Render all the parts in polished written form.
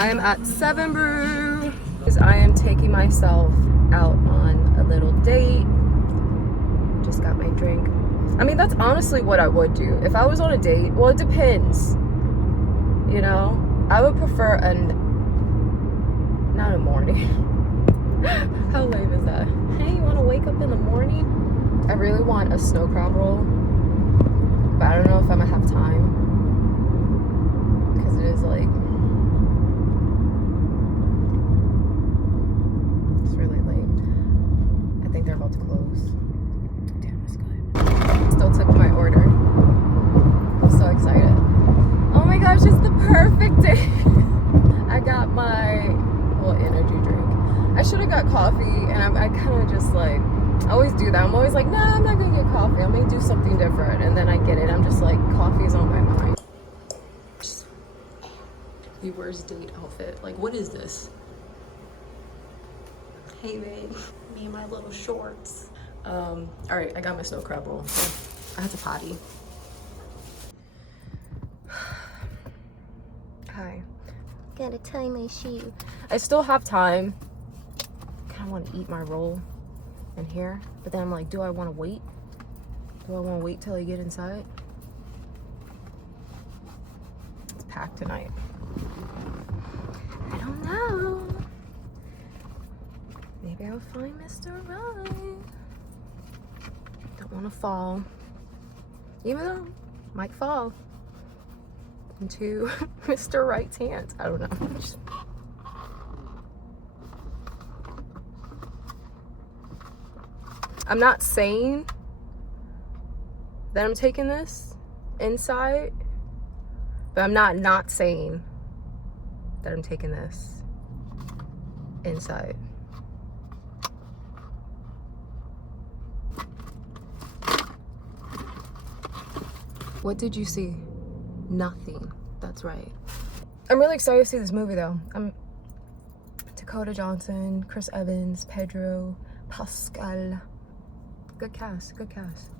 I am at 7 Brew because I am taking myself out on a little date. Just got my drink. I mean, that's honestly what I would do if I was on a date. Well, it depends. You know, I would prefer not a morning. How lame is that? Hey, you want to wake up in the morning? I really want a snow crab roll, but I don't know if I'm gonna have time because it is like, it's really late. I think they're about to close. Damn, that's good. Still took my order. I'm so excited. Oh my gosh, it's the perfect day. I got my energy drink. I should have got coffee, and I kind of just like, I always do that. I'm always like, nah, I'm not gonna get coffee. I'm gonna do something different, and then I get it. I'm just like, coffee is on my mind. The worst date outfit. Like, what is this? Hey, babe. Me and my little shorts. All right, I got my snow crab roll. So I had to potty. Hi. Gotta tie my shoe. I still have time. Kind of want to eat my roll in here, but then I'm like, do I want to wait? Do I want to wait till I get inside? It's packed tonight. I don't know. Maybe I'll find Mr. Right. Don't want to fall. Even though I might fall into Mr. Right's hands. I don't know. I'm not saying that I'm taking this inside, but I'm not saying that I'm taking this inside. What did you see? Nothing. That's right. I'm really excited to see this movie though. Dakota Johnson, Chris Evans, Pedro Pascal. Good cast, good cast.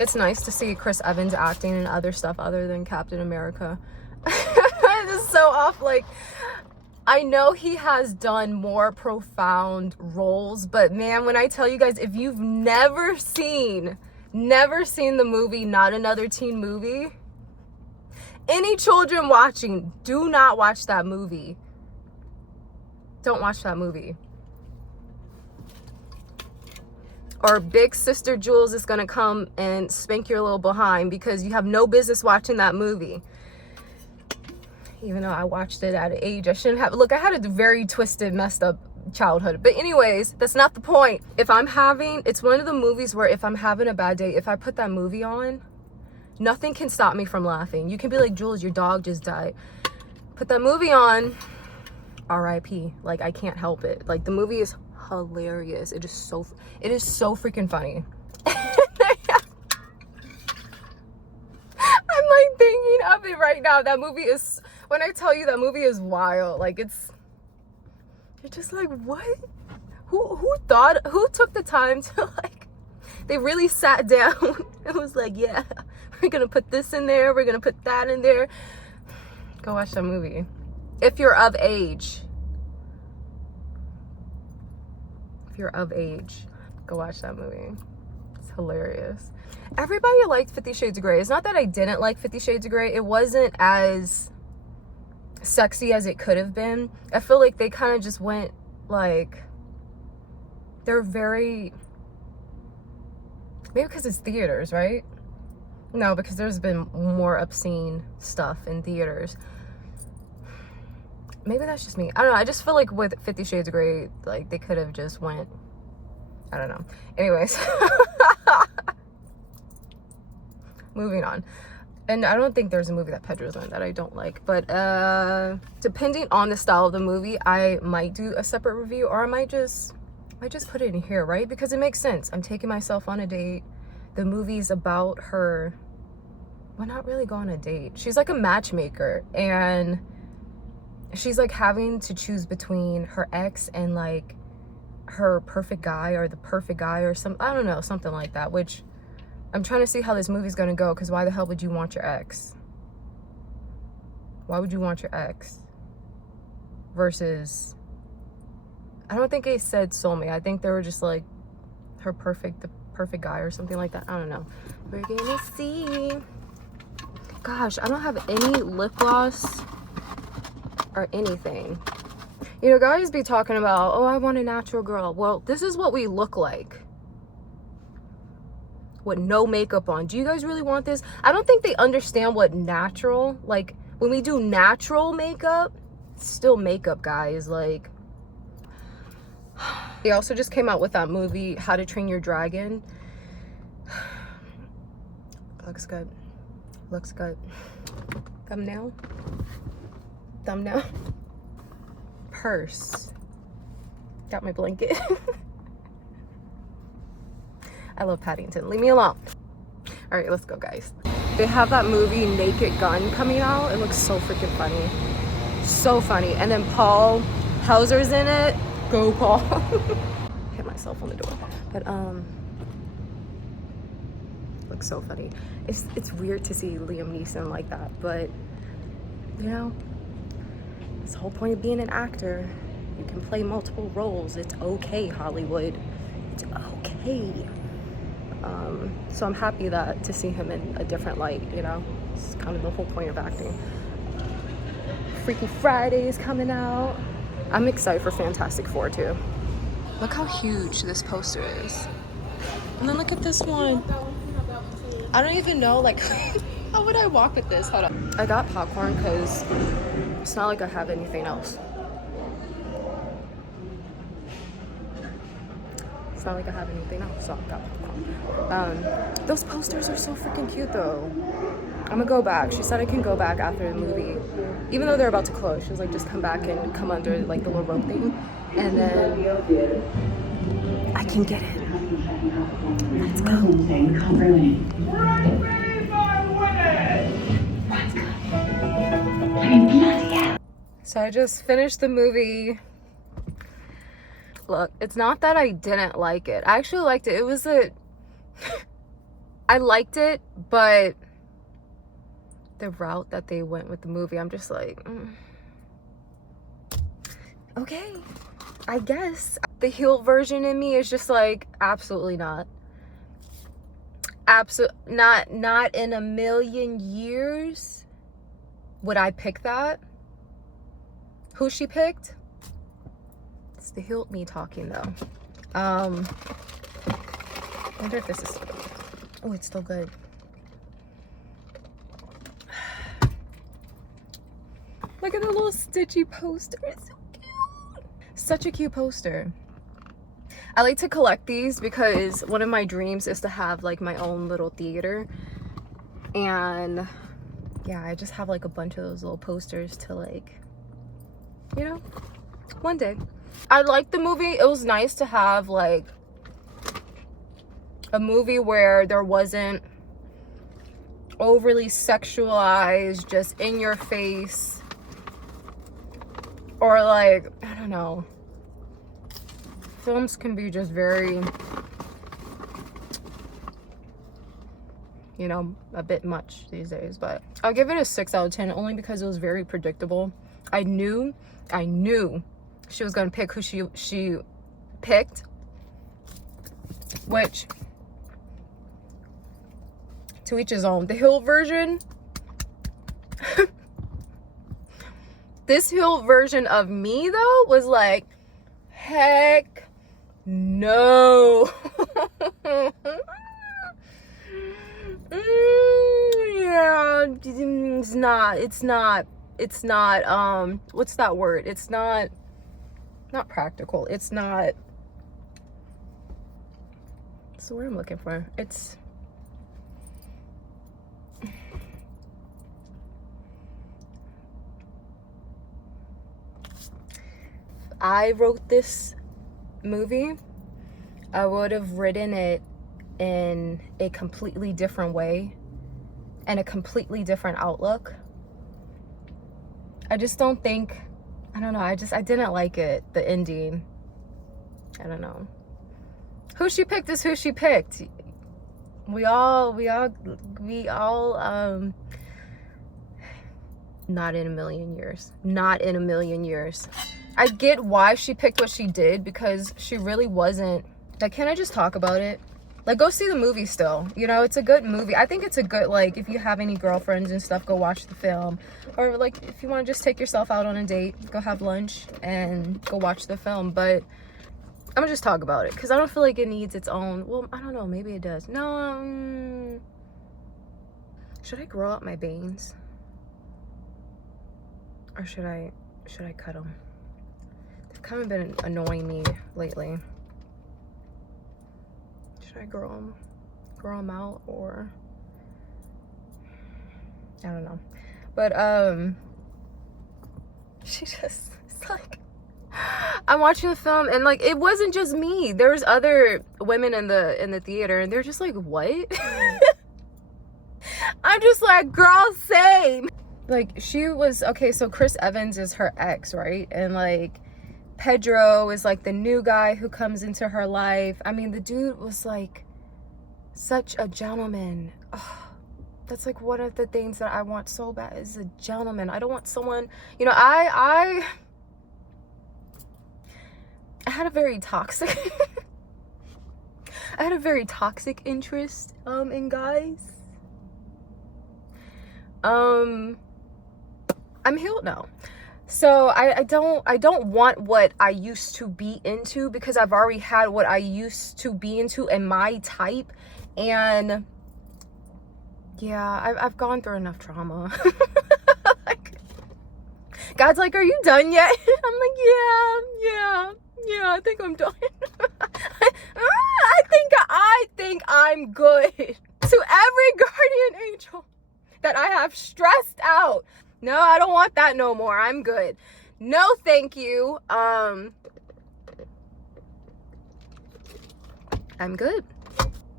It's nice to see Chris Evans acting in other stuff other than Captain America. This is so off. Like, I know he has done more profound roles, but man, when I tell you guys, if you've never seen the movie Not Another Teen Movie, any children watching, do not watch that movie. Don't watch that movie. Or Big Sister Jules is gonna come and spank your little behind because you have no business watching that movie. Even though I watched it at an age I shouldn't have. Look, I had a very twisted, messed up childhood. But anyways, that's not the point. It's one of the movies where if I'm having a bad day, if I put that movie on, nothing can stop me from laughing. You can be like, Jules, your dog just died. Put that movie on, R.I.P. Like, I can't help it. Like, the movie is hilarious. It is so freaking funny. I'm like thinking of it right now. That movie is, when I tell you that movie is wild, like you're just like, what? Who took the time to, like, they really sat down and was like, yeah, we're gonna put this in there, we're gonna put that in there. Go watch that movie. If you're of age. If you're of age, go watch that movie. It's hilarious. Everybody liked 50 Shades of Grey. It's not that I didn't like 50 Shades of Grey. It wasn't as sexy as it could have been. I feel like they kind of just went, like, they're very, maybe because it's theaters, right? No, because there's been more obscene stuff in theaters. Maybe that's just me. I don't know. I just feel like with 50 Shades of Grey, like, they could have just went, I don't know. Anyways. Moving on. And I don't think there's a movie that Pedro's in that I don't like. But depending on the style of the movie, I might do a separate review, or I might just put it in here, right? Because it makes sense. I'm taking myself on a date. The movie's about her. Well, not really go on a date. She's like a matchmaker, and she's like having to choose between her ex and like her perfect guy, or the perfect guy, or I don't know, something like that, which I'm trying to see how this movie's gonna go, because why the hell would you want your ex? Why would you want your ex? versus, I don't think they said soulmate. I think they were just like the perfect guy or something like that. I don't know. We're gonna see. Gosh, I don't have any lip gloss or anything. You know, guys be talking about, oh, I want a natural girl. Well, this is what we look like with no makeup on. Do you guys really want this? I don't think they understand what natural, like when we do natural makeup, it's still makeup, guys. Like, they also just came out with that movie, How to Train Your Dragon. Looks good. Looks good. Thumbnail. Thumbnail. Purse. Got my blanket. I love Paddington. Leave me alone. All right, let's go, guys. They have that movie Naked Gun coming out. It looks so freaking funny. So funny. And then Paul Hauser's in it. Go, Paul. Hit myself on the door. But looks so funny. It's weird to see Liam Neeson like that, but you know, it's the whole point of being an actor. You can play multiple roles. It's okay, Hollywood. It's okay. So I'm happy to see him in a different light, you know. It's kind of the whole point of acting. Freaky Friday is coming out. I'm excited for Fantastic Four too. Look how huge this poster is. And then look at this one. I don't even know, like, how would I walk with this? Hold on. I got popcorn because it's not like I have anything else. It's not like I have anything else, so I got popcorn. Those posters are so freaking cute though. I'm gonna go back. She said I can go back after the movie. Even though they're about to close, she was like, just come back and come under like the little rope thing. And then I can get it. Let's go. So I just finished the movie. Look, it's not that I didn't like it. I actually liked it. It was I liked it, but the route that they went with the movie, I'm just like, okay, I guess. The heel version in me is just like, absolutely not. Not in a million years would I pick that. Who she picked? It's the heel me talking though. I wonder if this is still good. Oh, it's still good. Look at the little stitchy poster. It's so cute. Such a cute poster. I like to collect these because one of my dreams is to have like my own little theater. And yeah, I just have like a bunch of those little posters to like, you know, one day. I liked the movie. It was nice to have like a movie where there wasn't overly sexualized, just in your face, or like, I don't know. Films can be just very, you know, a bit much these days, but I'll give it a 6 out of 10 only because it was very predictable. I knew she was gonna pick who she picked, which to each his own. The heel version, this heel version of me though was like, heck no. Yeah, it's not what's that word? It's not practical. It's not, what's the word I'm looking for? It's, I wrote this movie, I would have written it in a completely different way and a completely different outlook. I just don't think, I don't know, I didn't like it, the ending. I don't know. Who she picked is who she picked. We all Not in a million years. Not in a million years. I get why she picked what she did, because she really wasn't, like, can I just talk about it? Like, go see the movie still. You know, it's a good movie. I think it's a good, like, if you have any girlfriends and stuff, go watch the film. Or, like, if you want to just take yourself out on a date, go have lunch and go watch the film. But I'm gonna just talk about it, because I don't feel like it needs its own, well, I don't know, maybe it does. No, should I grow out my bangs? Or should I cut them? They've kind of been annoying me lately. Should I grow them out, or I don't know. But she just, it's like, I'm watching the film and like it wasn't just me. There's other women in the theater and they're just like, what? I'm just like, girl, same. Like, she was, okay, so Chris Evans is her ex, right? And like Pedro is like the new guy who comes into her life. I mean, the dude was like such a gentleman. Oh, that's like one of the things that I want so bad, is a gentleman. I don't want someone, you know, I had a very toxic I had a very toxic interest in guys. I'm healed now. So I don't want what I used to be into, because I've already had what I used to be into and my type. And yeah, I've gone through enough trauma. Like, God's like, are you done yet? I'm like, yeah, I think I'm done. I think I'm good. To every guardian angel that I have stressed out, no, I don't want that no more. I'm good. No, thank you. I'm good.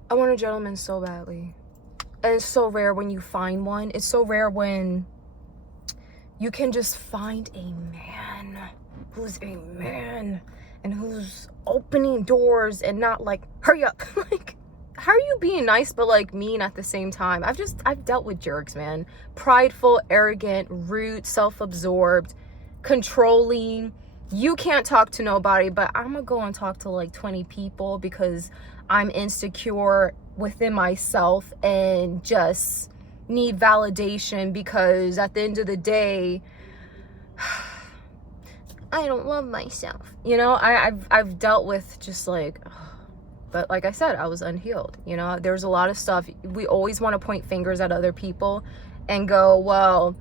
I want a gentleman so badly. And it's so rare when you find one. It's so rare when you can just find a man who's a man and who's opening doors and not like, hurry up. Like, how are you being nice but like mean at the same time? I've dealt with jerks, man. Prideful, arrogant, rude, self-absorbed, controlling. You can't talk to nobody, but I'm gonna go and talk to like 20 people because I'm insecure within myself and just need validation, because at the end of the day, I don't love myself. You know, I've dealt with just like, but like I said, I was unhealed. You know, there's a lot of stuff. We always want to point fingers at other people and go, well,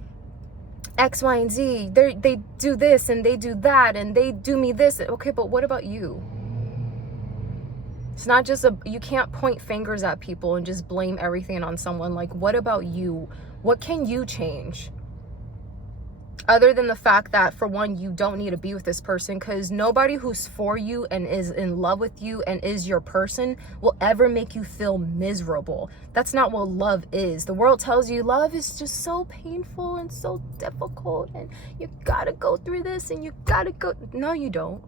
X, Y, and Z, they do this and they do that and they do me this. Okay, but what about you? It's not just you can't point fingers at people and just blame everything on someone. Like, what about you? What can you change? Other than the fact that, for one, you don't need to be with this person, because nobody who's for you and is in love with you and is your person will ever make you feel miserable. That's not what love is. The world tells you love is just so painful and so difficult and you gotta go through this and you gotta go. No, you don't.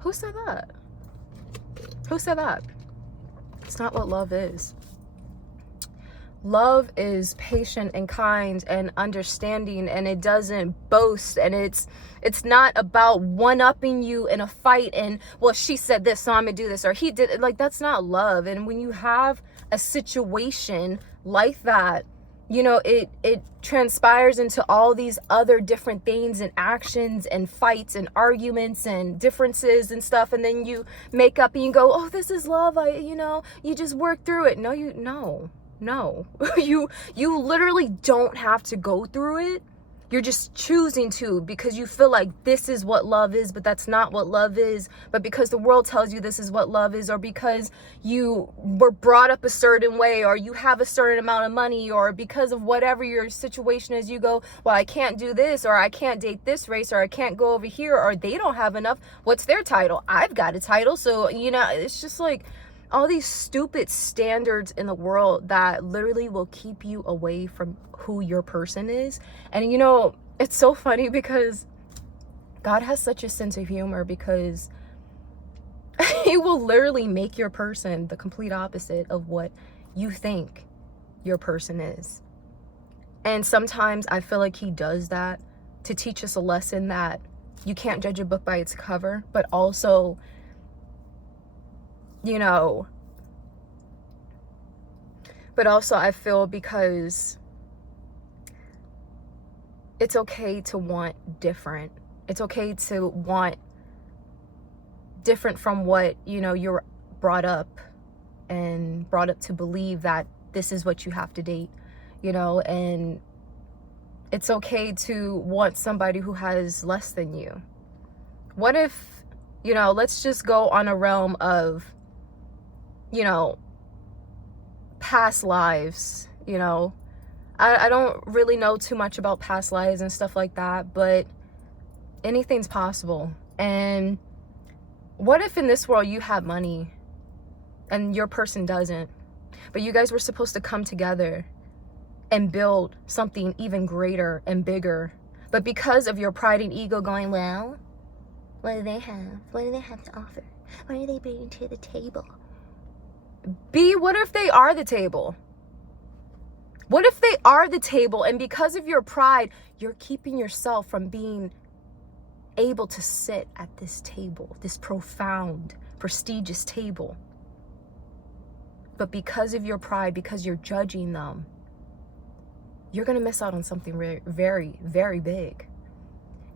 Who said that? Who said that? It's not what love is. Love is patient and kind and understanding, and it doesn't boast, and it's not about one-upping you in a fight and, well, she said this, so I'm gonna do this, or he did. Like, that's not love. And when you have a situation like that, you know, it transpires into all these other different things and actions and fights and arguments and differences and stuff, and then you make up and you go, oh, this is love, you just work through it. No, you literally don't have to go through it. You're just choosing to, because you feel like this is what love is, but that's not what love is. But because the world tells you this is what love is, or because you were brought up a certain way, or you have a certain amount of money, or because of whatever your situation is, you go, well, I can't do this, or I can't date this race, or I can't go over here, or they don't have enough. What's their title? I've got a title. So, you know, it's just like all these stupid standards in the world that literally will keep you away from who your person is. And you know, it's so funny because God has such a sense of humor, because he will literally make your person the complete opposite of what you think your person is. And sometimes I feel like he does that to teach us a lesson that you can't judge a book by its cover, but also, you know, but also I feel because it's okay to want different. It's okay to want different from what, you know, you're brought up to believe that this is what you have to date, you know, and it's okay to want somebody who has less than you. What if, you know, let's just go on a realm of, you know, past lives, you know. I don't really know too much about past lives and stuff like that, but anything's possible. And what if in this world you have money and your person doesn't, but you guys were supposed to come together and build something even greater and bigger, but because of your pride and ego going, well, what do they have? What do they have to offer? What are they bringing to the table? What if they are the table? What if they are the table, and because of your pride, you're keeping yourself from being able to sit at this table, this profound, prestigious table? But because of your pride, because you're judging them, you're going to miss out on something very, very, very big.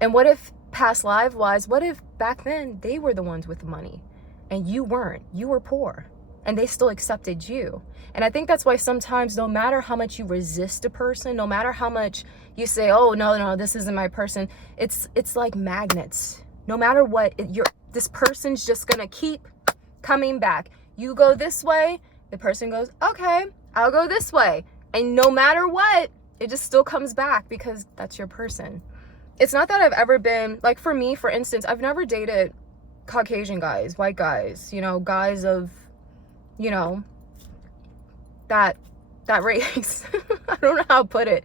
And what if past life-wise, what if back then they were the ones with the money and you weren't? You were poor and they still accepted you. And I think that's why sometimes, no matter how much you resist a person, no matter how much you say, oh, no, this isn't my person, it's like magnets. No matter what, this person's just going to keep coming back. You go this way, the person goes, okay, I'll go this way. And no matter what, it just still comes back because that's your person. It's not that I've ever been, like for me, for instance, I've never dated Caucasian guys, white guys, you know, guys of, you know, that race. I don't know how to put it.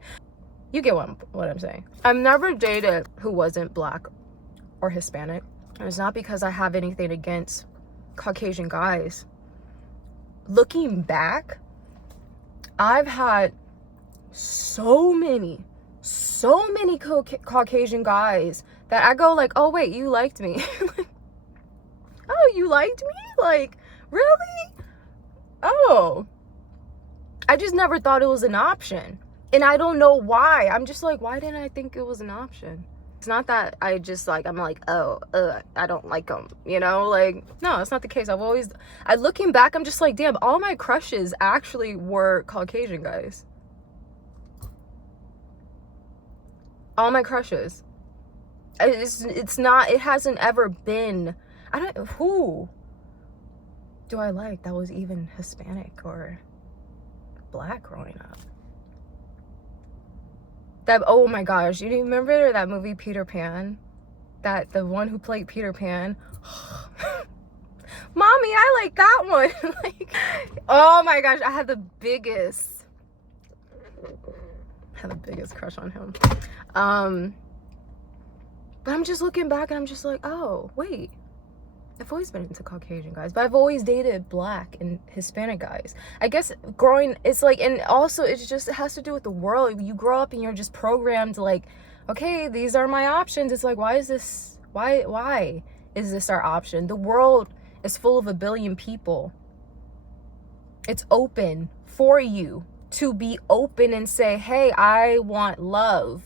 You get what I'm saying. I've never dated who wasn't black or Hispanic. And it's not because I have anything against Caucasian guys. Looking back, I've had so many Caucasian guys that I go like, oh wait, you liked me. Oh, you liked me? Like, really? Oh, I just never thought it was an option. And I don't know why. I'm just like, why didn't I think it was an option? It's not that I just like, I'm like, oh, I don't like them, you know? Like, no, that's not the case. Looking back, I'm just like, damn, all my crushes actually were Caucasian guys. All my crushes. It hasn't ever been, who do I like that was even Hispanic or black growing up? Oh my gosh, you remember that movie Peter Pan? The one who played Peter Pan? Mommy, I like that one. Like, oh my gosh, I had the biggest crush on him. But I'm just looking back and I'm just like, oh, wait. I've always been into Caucasian guys, but I've always dated black and Hispanic guys. I guess it's like, and also it has to do with the world. You grow up and you're just programmed like, okay, these are my options. It's like, why is this our option? The world is full of 1 billion people. It's open for you to be open and say, hey, I want love.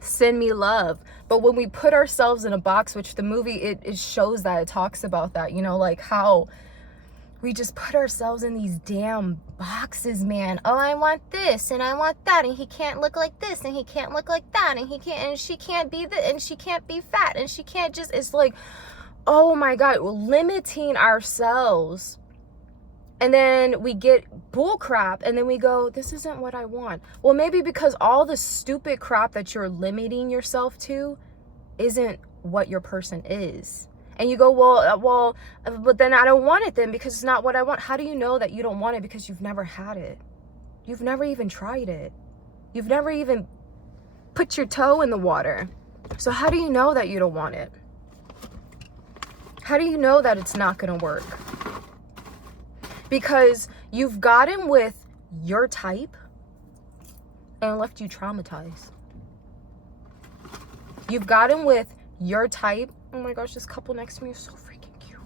Send me love. But when we put ourselves in a box, which the movie, it shows that, it talks about that, you know, like how we just put ourselves in these damn boxes, man. Oh, I want this and I want that, and he can't look like this and he can't look like that, and she can't be this and she can't be fat and she can't just, it's like, oh my God, we're limiting ourselves. And then we get bull crap and then we go, this isn't what I want. Well, maybe because all the stupid crap that you're limiting yourself to isn't what your person is. And you go, well, but then I don't want it then because it's not what I want. How do you know that you don't want it? Because you've never had it. You've never even tried it. You've never even put your toe in the water. So how do you know that you don't want it? How do you know that it's not going to work? Because you've gotten with your type, and left you traumatized. You've gotten with your type. Oh my gosh, this couple next to me is so freaking cute.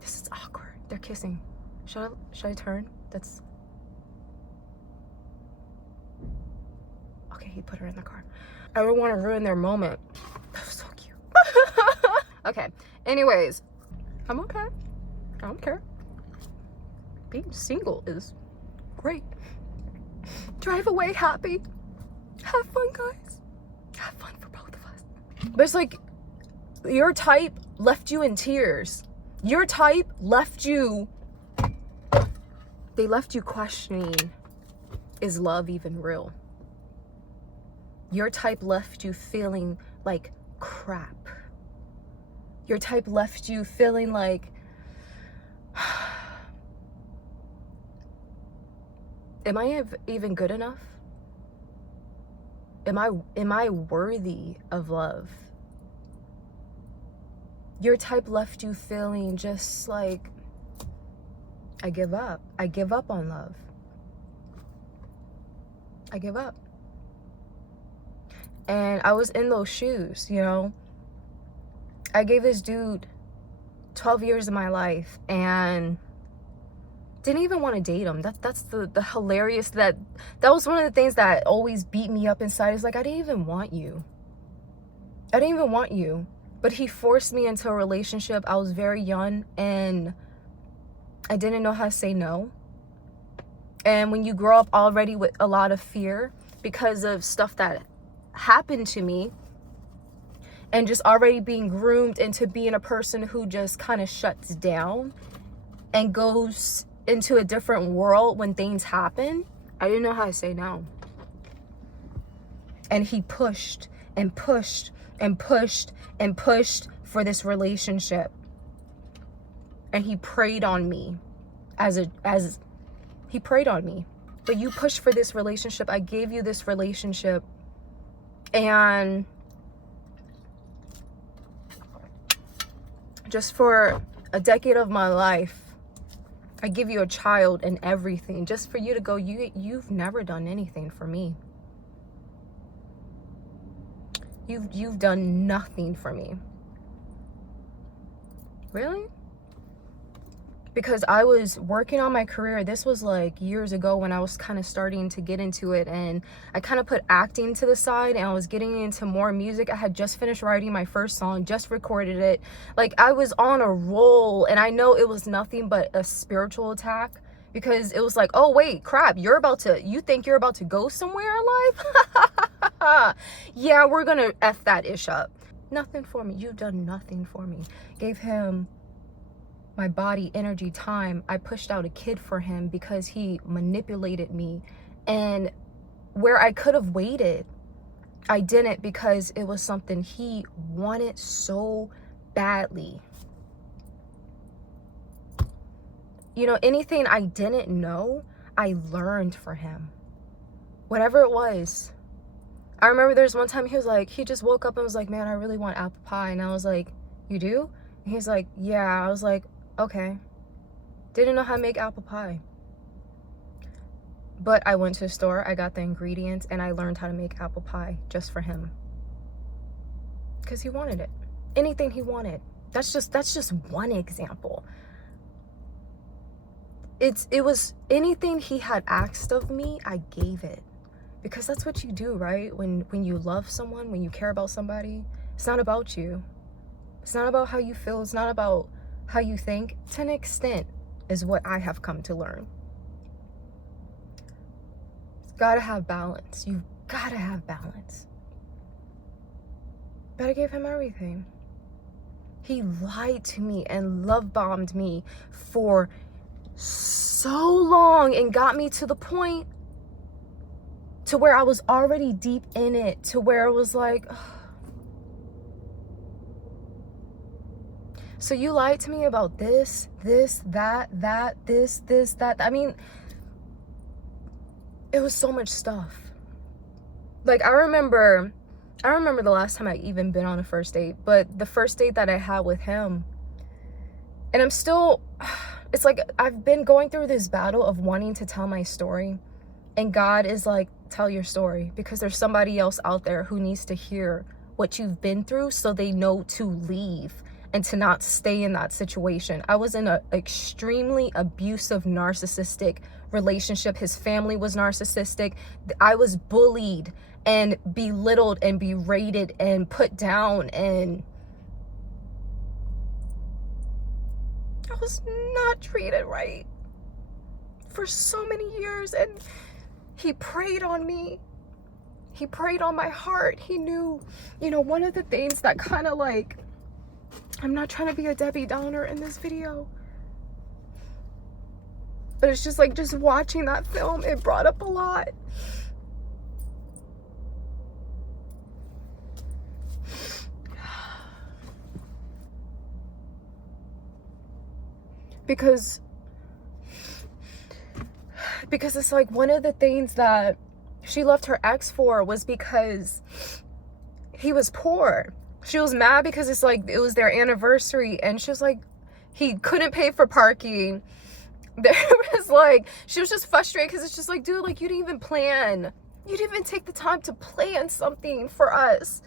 This is awkward. They're kissing. Should I turn? That's... Okay, he put her in the car. I don't want to ruin their moment. That was so cute. Okay, anyways, I'm okay. I don't care. Being single is great. Drive away happy. Have fun, guys. Have fun for both of us. But it's like, your type left you in tears. Your type left you... They left you questioning, is love even real? Your type left you feeling like crap. Your type left you feeling like, am I even good enough? Am I worthy of love? Your type left you feeling just like, I give up. I give up on love. I give up. And I was in those shoes, you know. I gave this dude 12 years of my life and didn't even want to date him. That's the hilarious, that was one of the things that always beat me up inside, is like, I didn't even want you. I didn't even want you. But he forced me into a relationship. I was very young and I didn't know how to say no. And when you grow up already with a lot of fear because of stuff that happened to me, and just already being groomed into being a person who just kind of shuts down and goes into a different world when things happen, I didn't know how to say no. And he pushed and pushed and pushed and pushed for this relationship. And he preyed on me he preyed on me. But you pushed for this relationship. I gave you this relationship. And just for a decade of my life, I give you a child and everything, just for you to go, you've never done anything for me. You've done nothing for me. Really? Because I was working on my career. This was like years ago when I was kind of starting to get into it, and I kind of put acting to the side and I was getting into more music. I had just finished writing my first song, just recorded it. Like, I was on a roll, and I know it was nothing but a spiritual attack, because it was like, oh wait, crap, you think you're about to go somewhere in life? Yeah, we're gonna F that ish up. Nothing for me. You've done nothing for me. Gave him my body, energy, time. I pushed out a kid for him because he manipulated me. And where I could have waited, I didn't, because it was something he wanted so badly. You know, anything I didn't know, I learned for him. Whatever it was. I remember there's one time he just woke up and was like, man, I really want apple pie. And I was like, you do? And he's like, yeah. I was like, okay. Didn't know how to make apple pie. But I went to the store, I got the ingredients, and I learned how to make apple pie just for him. Because he wanted it. Anything he wanted. That's just one example. It was anything he had asked of me, I gave it. Because that's what you do, right? When you love someone, when you care about somebody, it's not about you. It's not about how you feel. It's not about how you think. To an extent, is what I have come to learn. It's gotta have balance. You've gotta have balance. But I gave him everything. He lied to me and love bombed me for so long and got me to the point to where I was already deep in it, to where it was like, ugh. So you lied to me about this, that, that. I mean, it was so much stuff. Like, I remember the last time I even been on a first date, but the first date that I had with him, and it's like I've been going through this battle of wanting to tell my story And God is like, tell your story, because there's somebody else out there who needs to hear what you've been through so they know to leave and to not stay in that situation. I was in an extremely abusive, narcissistic relationship. His family was narcissistic. I was bullied and belittled and berated and put down, and I was not treated right for so many years. And he preyed on me. He preyed on my heart. He knew, you know, one of the things that kind of like, I'm not trying to be a Debbie Downer in this video, but it's just like, just watching that film, it brought up a lot. Because it's like, one of the things that she left her ex for was because he was poor. She was mad because it's like, it was their anniversary, and she was like, he couldn't pay for parking. There was like, she was just frustrated because it's just like, dude, like, you didn't even plan. You didn't even take the time to plan something for us.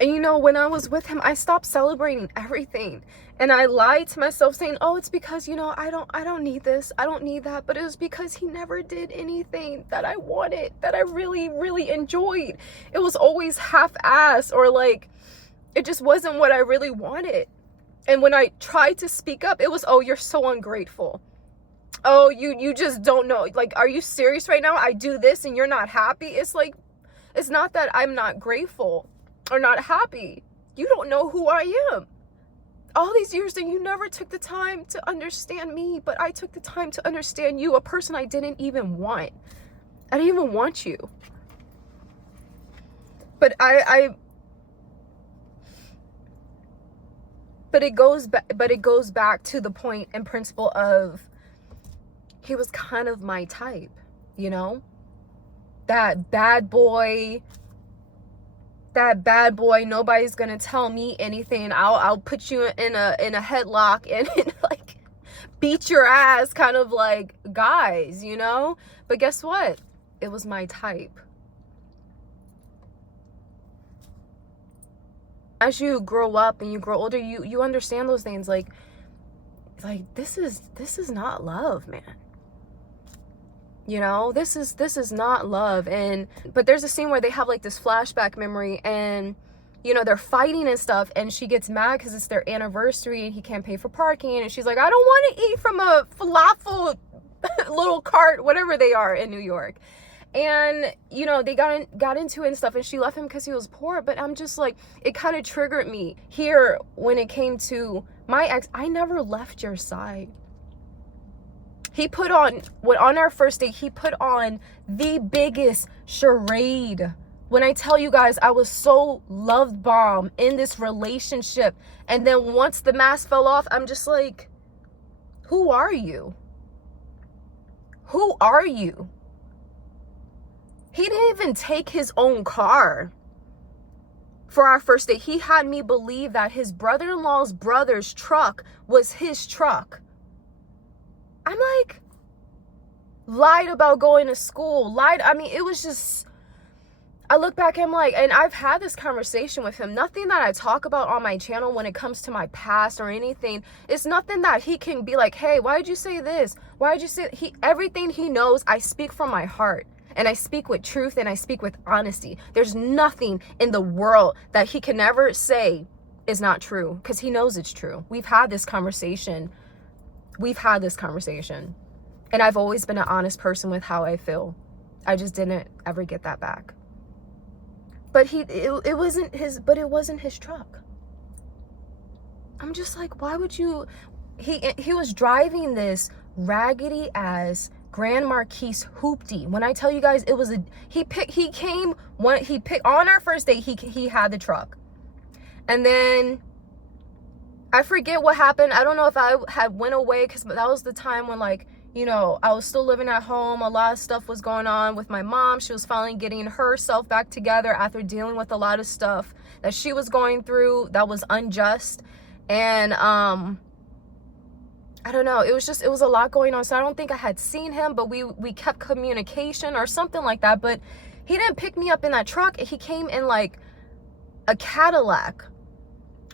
And you know, when I was with him, I stopped celebrating everything. And I lied to myself saying, oh, it's because, you know, I don't need this. I don't need that. But it was because he never did anything that I wanted, that I really, really enjoyed. It was always half-ass, or like, it just wasn't what I really wanted. And when I tried to speak up, it was, oh, you're so ungrateful. Oh, you just don't know. Like, are you serious right now? I do this and you're not happy. It's like, it's not that I'm not grateful or not happy. You don't know who I am. All these years that you never took the time to understand me, but I took the time to understand you, a person I didn't even want. I didn't even want you. But but it goes back to the point and principle of, he was kind of my type, you know? That bad boy, nobody's gonna tell me anything. I'll put you in a headlock and like beat your ass kind of like guys, you know? But guess what? It was my type. As you grow up and you grow older, you understand those things, like this is not love, man. You know, this is not love. But there's a scene where they have like this flashback memory, and you know, they're fighting and stuff, and she gets mad because it's their anniversary and he can't pay for parking, and she's like, I don't want to eat from a falafel little cart, whatever they are in New York. And you know, they got into it and stuff, and she left him because he was poor. But I'm just like, it kind of triggered me here when it came to my ex. I never left your side. He put on, on our first date, he put on the biggest charade. When I tell you guys, I was so love bomb in this relationship. And then once the mask fell off, I'm just like, who are you? Who are you? He didn't even take his own car for our first date. He had me believe that his brother-in-law's brother's truck was his truck. I'm like, lied about going to school, I mean, it was just, I look back, I'm like, and I've had this conversation with him. Nothing that I talk about on my channel when it comes to my past or anything, it's nothing that he can be like, hey, why did you say this? Why did you say, everything he knows, I speak from my heart. And I speak with truth, and I speak with honesty. There's nothing in the world that he can ever say is not true, because he knows it's true. We've had this conversation. And I've always been an honest person with how I feel. I just didn't ever get that back. But it wasn't his truck. I'm just like, why would you? He was driving this raggedy ass Grand Marquis hoopty. When I tell you guys, it was he picked on our first date, he had the truck. And then I forget what happened. I don't know if I had went away, because that was the time when, like, you know, I was still living at home. A lot of stuff was going on with my mom. She was finally getting herself back together after dealing with a lot of stuff that she was going through that was unjust. And I don't know. It was a lot going on. So I don't think I had seen him, but we kept communication or something like that. But he didn't pick me up in that truck. He came in like a Cadillac.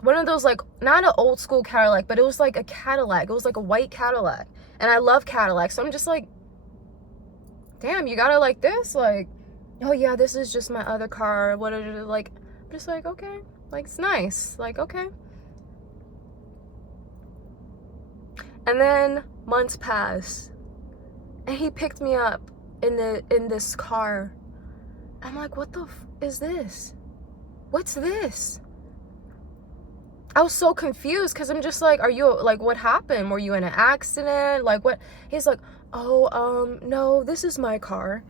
One of those, like, not an old school Cadillac, but it was like a Cadillac. It was like a white Cadillac. And I love Cadillacs. So I'm just like, damn, you got it like this? Like, oh yeah, this is just my other car. What are you, like, I'm just like, okay. Like, it's nice. Like, okay. And then months pass, and he picked me up in this car. I'm like, what the is this? What's this? I was so confused because I'm just like, are you, like, what happened? Were you in an accident? Like, what? He's like, oh, no, this is my car.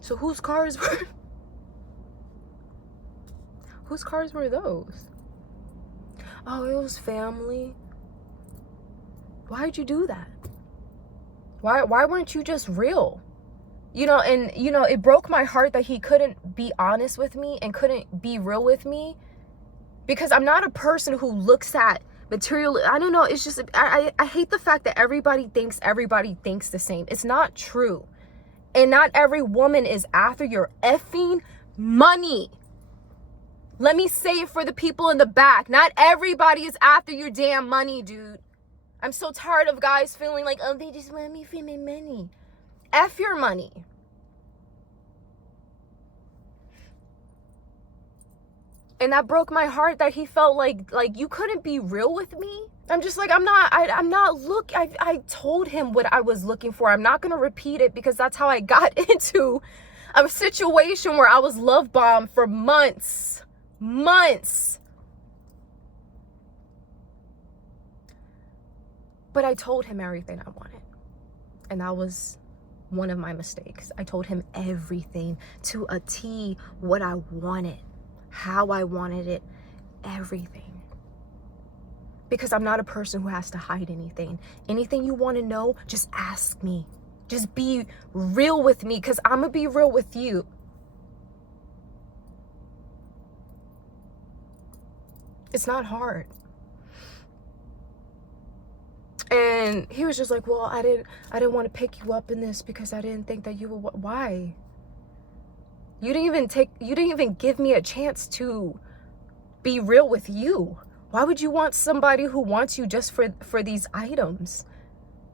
So whose cars were those? Oh, it was family. Why'd you do that? Why weren't you just real? You know, and, you know, it broke my heart that he couldn't be honest with me and couldn't be real with me, because I'm not a person who looks at material. I don't know. It's just, I hate the fact that everybody thinks the same. It's not true. And not every woman is after your effing money. Let me say it for the people in the back. Not everybody is after your damn money, dude. I'm so tired of guys feeling like, oh, they just want me for my money. F your money. And that broke my heart that he felt like you couldn't be real with me. I'm just like, I told him what I was looking for. I'm not going to repeat it because that's how I got into a situation where I was love bombed for months. But I told him everything I wanted. And that was one of my mistakes. I told him everything to a T, what I wanted, how I wanted it, everything. Because I'm not a person who has to hide anything. Anything you want to know, just ask me. Just be real with me, because I'm going to be real with you. It's not hard. And he was just like, well, I didn't want to pick you up in this because I didn't think that you would. Why? You didn't even give me a chance to be real with you. Why would you want somebody who wants you just for these items?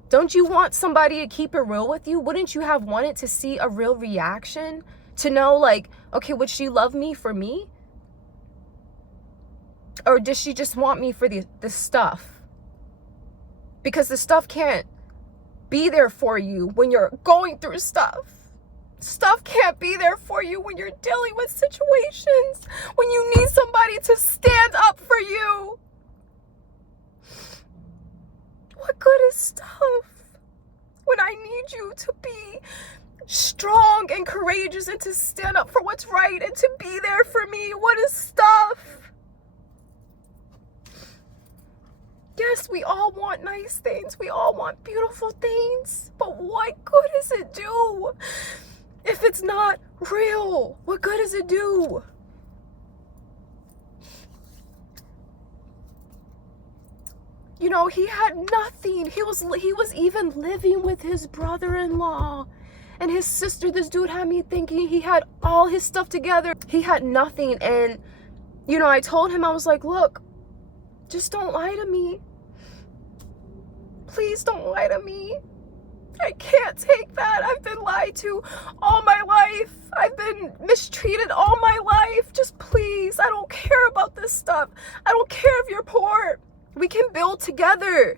Don't you want somebody to keep it real with you? Wouldn't you have wanted to see a real reaction? To know, like, okay, would she love me for me? Or does she just want me for the stuff? Because the stuff can't be there for you when you're going through stuff. Stuff can't be there for you when you're dealing with situations, when you need somebody to stand up for you. What good is stuff when I need you to be strong and courageous and to stand up for what's right and to be there for me? What is stuff? Yes, we all want nice things. We all want beautiful things. But what good does it do if it's not real? What good does it do? You know, he had nothing. He was even living with his brother-in-law and his sister. This dude had me thinking he had all his stuff together. He had nothing. And, you know, I told him, I was like, look, just don't lie to me. Please don't lie to me. I can't take that. I've been lied to all my life. I've been mistreated all my life. Just please, I don't care about this stuff. I don't care if you're poor. We can build together.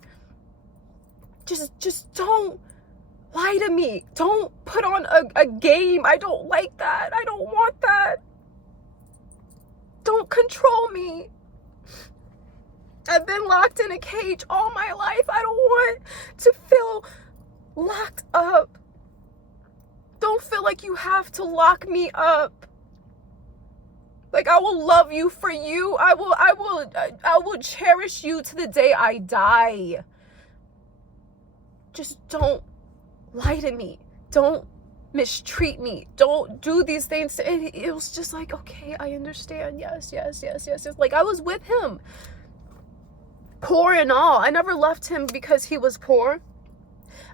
Just don't lie to me. Don't put on a game. I don't like that. I don't want that. Don't control me. I've been locked in a cage all my life. I don't want to feel locked up. Don't feel like you have to lock me up. Like, I will love you for you. I will cherish you to the day I die. Just don't lie to me. Don't mistreat me. Don't do these things. And it was just like, okay, I understand. Yes. Like, I was with him. poor and all. I never left him because he was poor.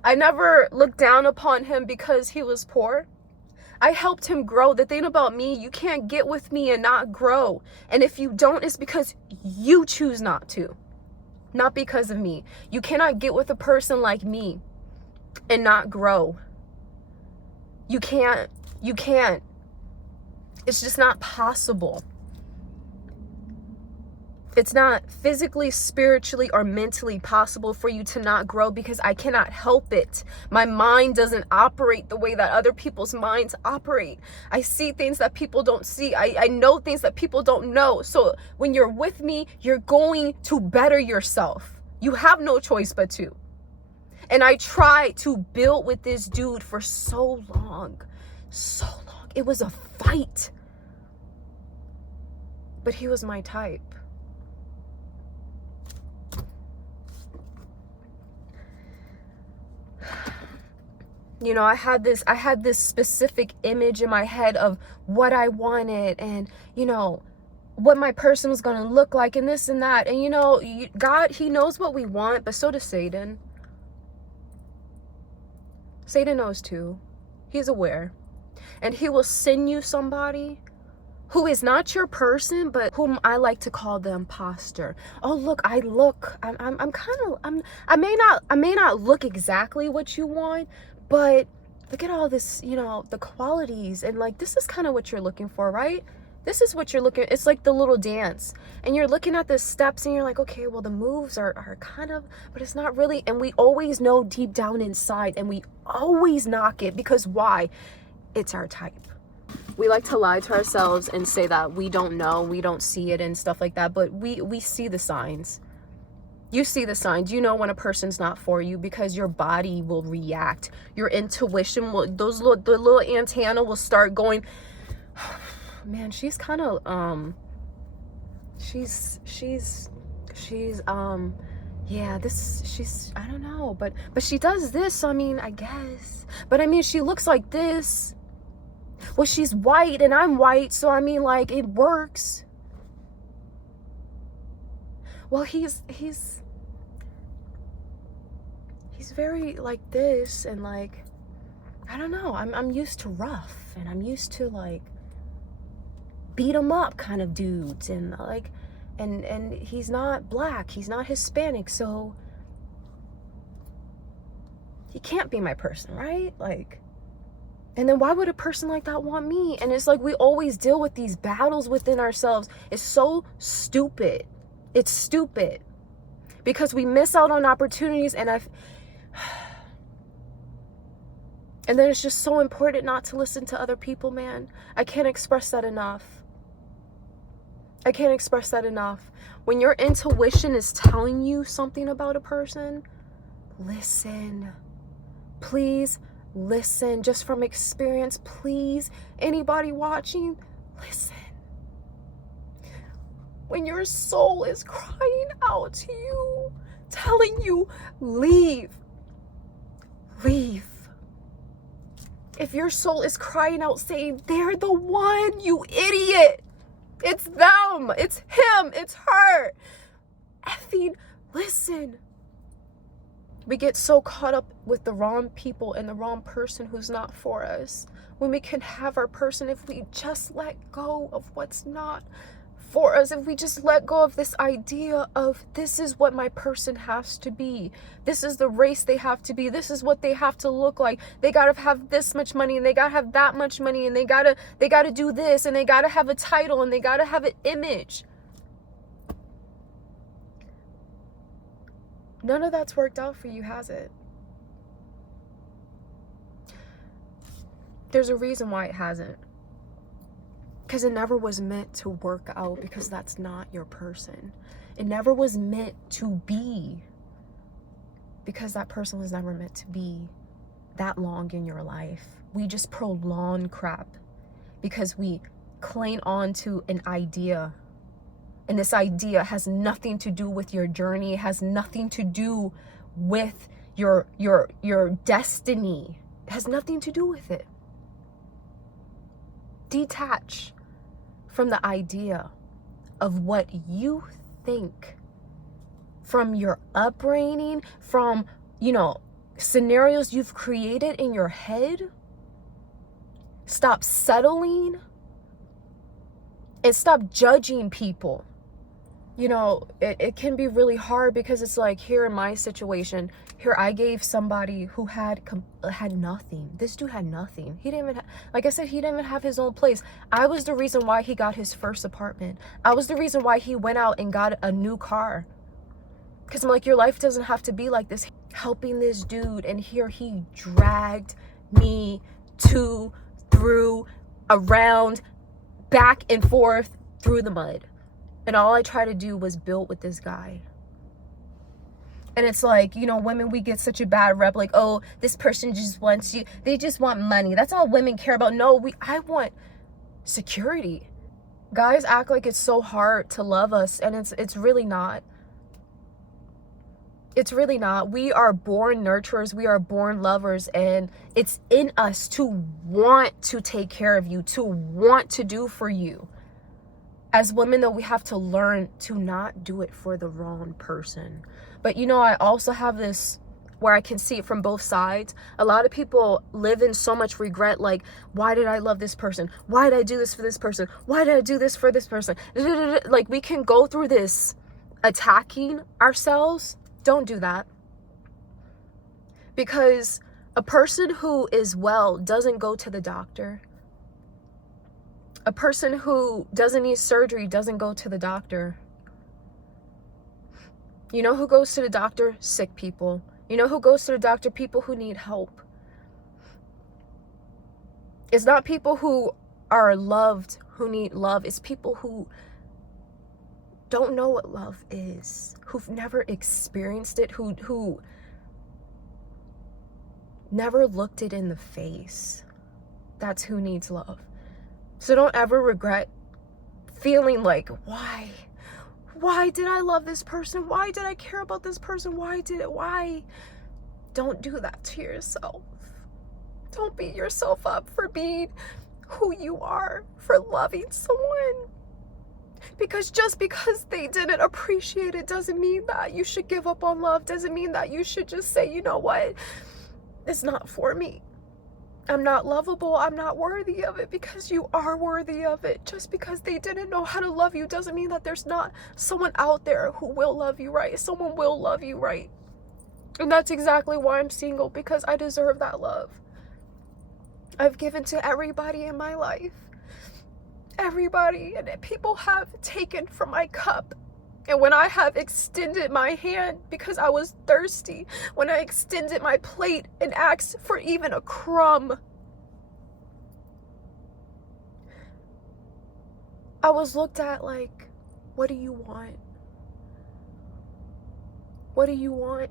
I never looked down upon him because he was poor. I helped him grow. The thing about me, you can't get with me and not grow. And if you don't, it's because you choose not to. Not because of me. You cannot get with a person like me and not grow. You can't. You can't. It's just not possible. It's not physically, spiritually, or mentally possible for you to not grow, because I cannot help it. My mind doesn't operate the way that other people's minds operate. I see things that people don't see. I know things that people don't know. So when you're with me, you're going to better yourself. You have no choice but to. And I tried to build with this dude for so long. So long. It was a fight. But he was my type. You know, I had this specific image in my head of what I wanted, and, you know, what my person was going to look like, and this and that. And, you know, God, he knows what we want, but so does Satan. Satan knows too. He's aware. And he will send you somebody who is not your person, but whom I like to call the imposter. Oh, look, I may not look exactly what you want, but look at all this, you know, the qualities, and like, this is kind of what you're looking for, right? This is what you're looking. It's like the little dance, and you're looking at the steps, and you're like, okay, well, the moves are kind of, but it's not really. And we always know deep down inside, and we always knock it, because why? It's our type. We like to lie to ourselves and say that we don't know, we don't see it and stuff like that, but we see the signs. You see the signs. You know when a person's not for you, because your body will react. Your intuition will, the little antenna will start going, man, she's kind of, she's yeah, she's, I don't know, but she does this, so I mean, I guess. But I mean, she looks like this. Well, she's white and I'm white, so I mean, like, it works. Well, he's very like this, and like, I don't know, I'm used to rough, and I'm used to like beat 'em up kind of dudes, and like, and he's not black, he's not Hispanic, so he can't be my person, right? Like, and then why would a person like that want me? And it's like, we always deal with these battles within ourselves. It's so stupid. It's stupid, because we miss out on opportunities, and and then it's just so important not to listen to other people, man. I can't express that enough. I can't express that enough. When your intuition is telling you something about a person, listen. Please listen. Just from experience, please. Anybody watching, listen. When your soul is crying out to you, telling you, leave. Leave. If your soul is crying out saying, they're the one, you idiot. It's them. It's him. It's her. Effing listen. We get so caught up with the wrong people and the wrong person who's not for us, when we can have our person if we just let go of what's not for us. If we just let go of this idea of, this is what my person has to be, this is the race they have to be, this is what they have to look like, they gotta have this much money, and they gotta have that much money, and they gotta do this, and they gotta have a title, and they gotta have an image. None of that's worked out for you, has it? There's a reason why it hasn't. Because it never was meant to work out, because that's not your person. It never was meant to be, because that person was never meant to be that long in your life. We just prolong crap because we cling on to an idea. And this idea has nothing to do with your journey. It has nothing to do with your destiny. It has nothing to do with it. Detach from the idea of what you think from your upbringing, from, you know, scenarios you've created in your head. Stop settling and stop judging people. You know, it can be really hard because it's like, here in my situation, here I gave somebody who had nothing. This dude had nothing. He didn't even like I said, he didn't even have his own place. I was the reason why he got his first apartment. I was the reason why he went out and got a new car. Because I'm like, your life doesn't have to be like this. Helping this dude, and here he dragged me through, around, back and forth through the mud. And all I tried to do was build with this guy. And it's like, you know, women, we get such a bad rep, like, oh, this person just wants you, they just want money. That's all women care about. No, I want security. Guys act like it's so hard to love us, and it's really not. It's really not. We are born nurturers. We are born lovers, and it's in us to want to take care of you, to want to do for you. As women, though, we have to learn to not do it for the wrong person. But, you know, I also have this where I can see it from both sides. A lot of people live in so much regret, like, why did I love this person? Why did I do this for this person? Why did I do this for this person? Like, we can go through this attacking ourselves. Don't do that. Because a person who is well doesn't go to the doctor. A person who doesn't need surgery doesn't go to the doctor. You know who goes to the doctor? Sick people. You know who goes to the doctor? People who need help. It's not people who are loved who need love. It's people who don't know what love is, who've never experienced it, who never looked it in the face. That's who needs love. So don't ever regret feeling like, why? Why did I love this person? Why did I care about this person? Why? Don't do that to yourself. Don't beat yourself up for being who you are, for loving someone. Because just because they didn't appreciate it doesn't mean that you should give up on love. Doesn't mean that you should just say, you know what? It's not for me. I'm not lovable. I'm not worthy of it, because you are worthy of it. Just because they didn't know how to love you doesn't mean that there's not someone out there who will love you right. Someone will love you right. And that's exactly why I'm single, because I deserve that love. I've given to everybody in my life. Everybody. And people have taken from my cup. And when I have extended my hand because I was thirsty, when I extended my plate and asked for even a crumb, I was looked at like, what do you want? What do you want?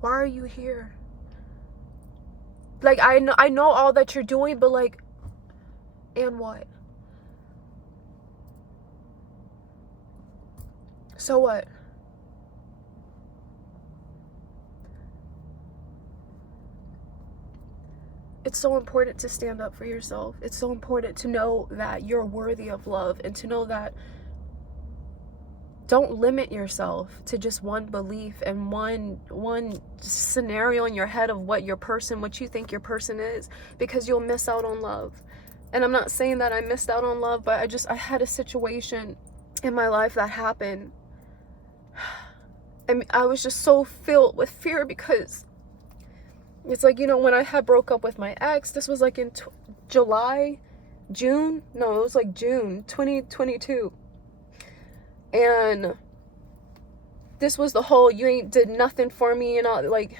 Why are you here? Like, I know all that you're doing, but like, and what? So what? It's so important to stand up for yourself. It's so important to know that you're worthy of love, and to know that don't limit yourself to just one belief and one scenario in your head of what you think your person is, because you'll miss out on love. And I'm not saying that I missed out on love, but I had a situation in my life that happened. And I was just so filled with fear, because it's like, you know, when I had broke up with my ex, this was like in June 2022. And this was the whole, you ain't did nothing for me and all, like,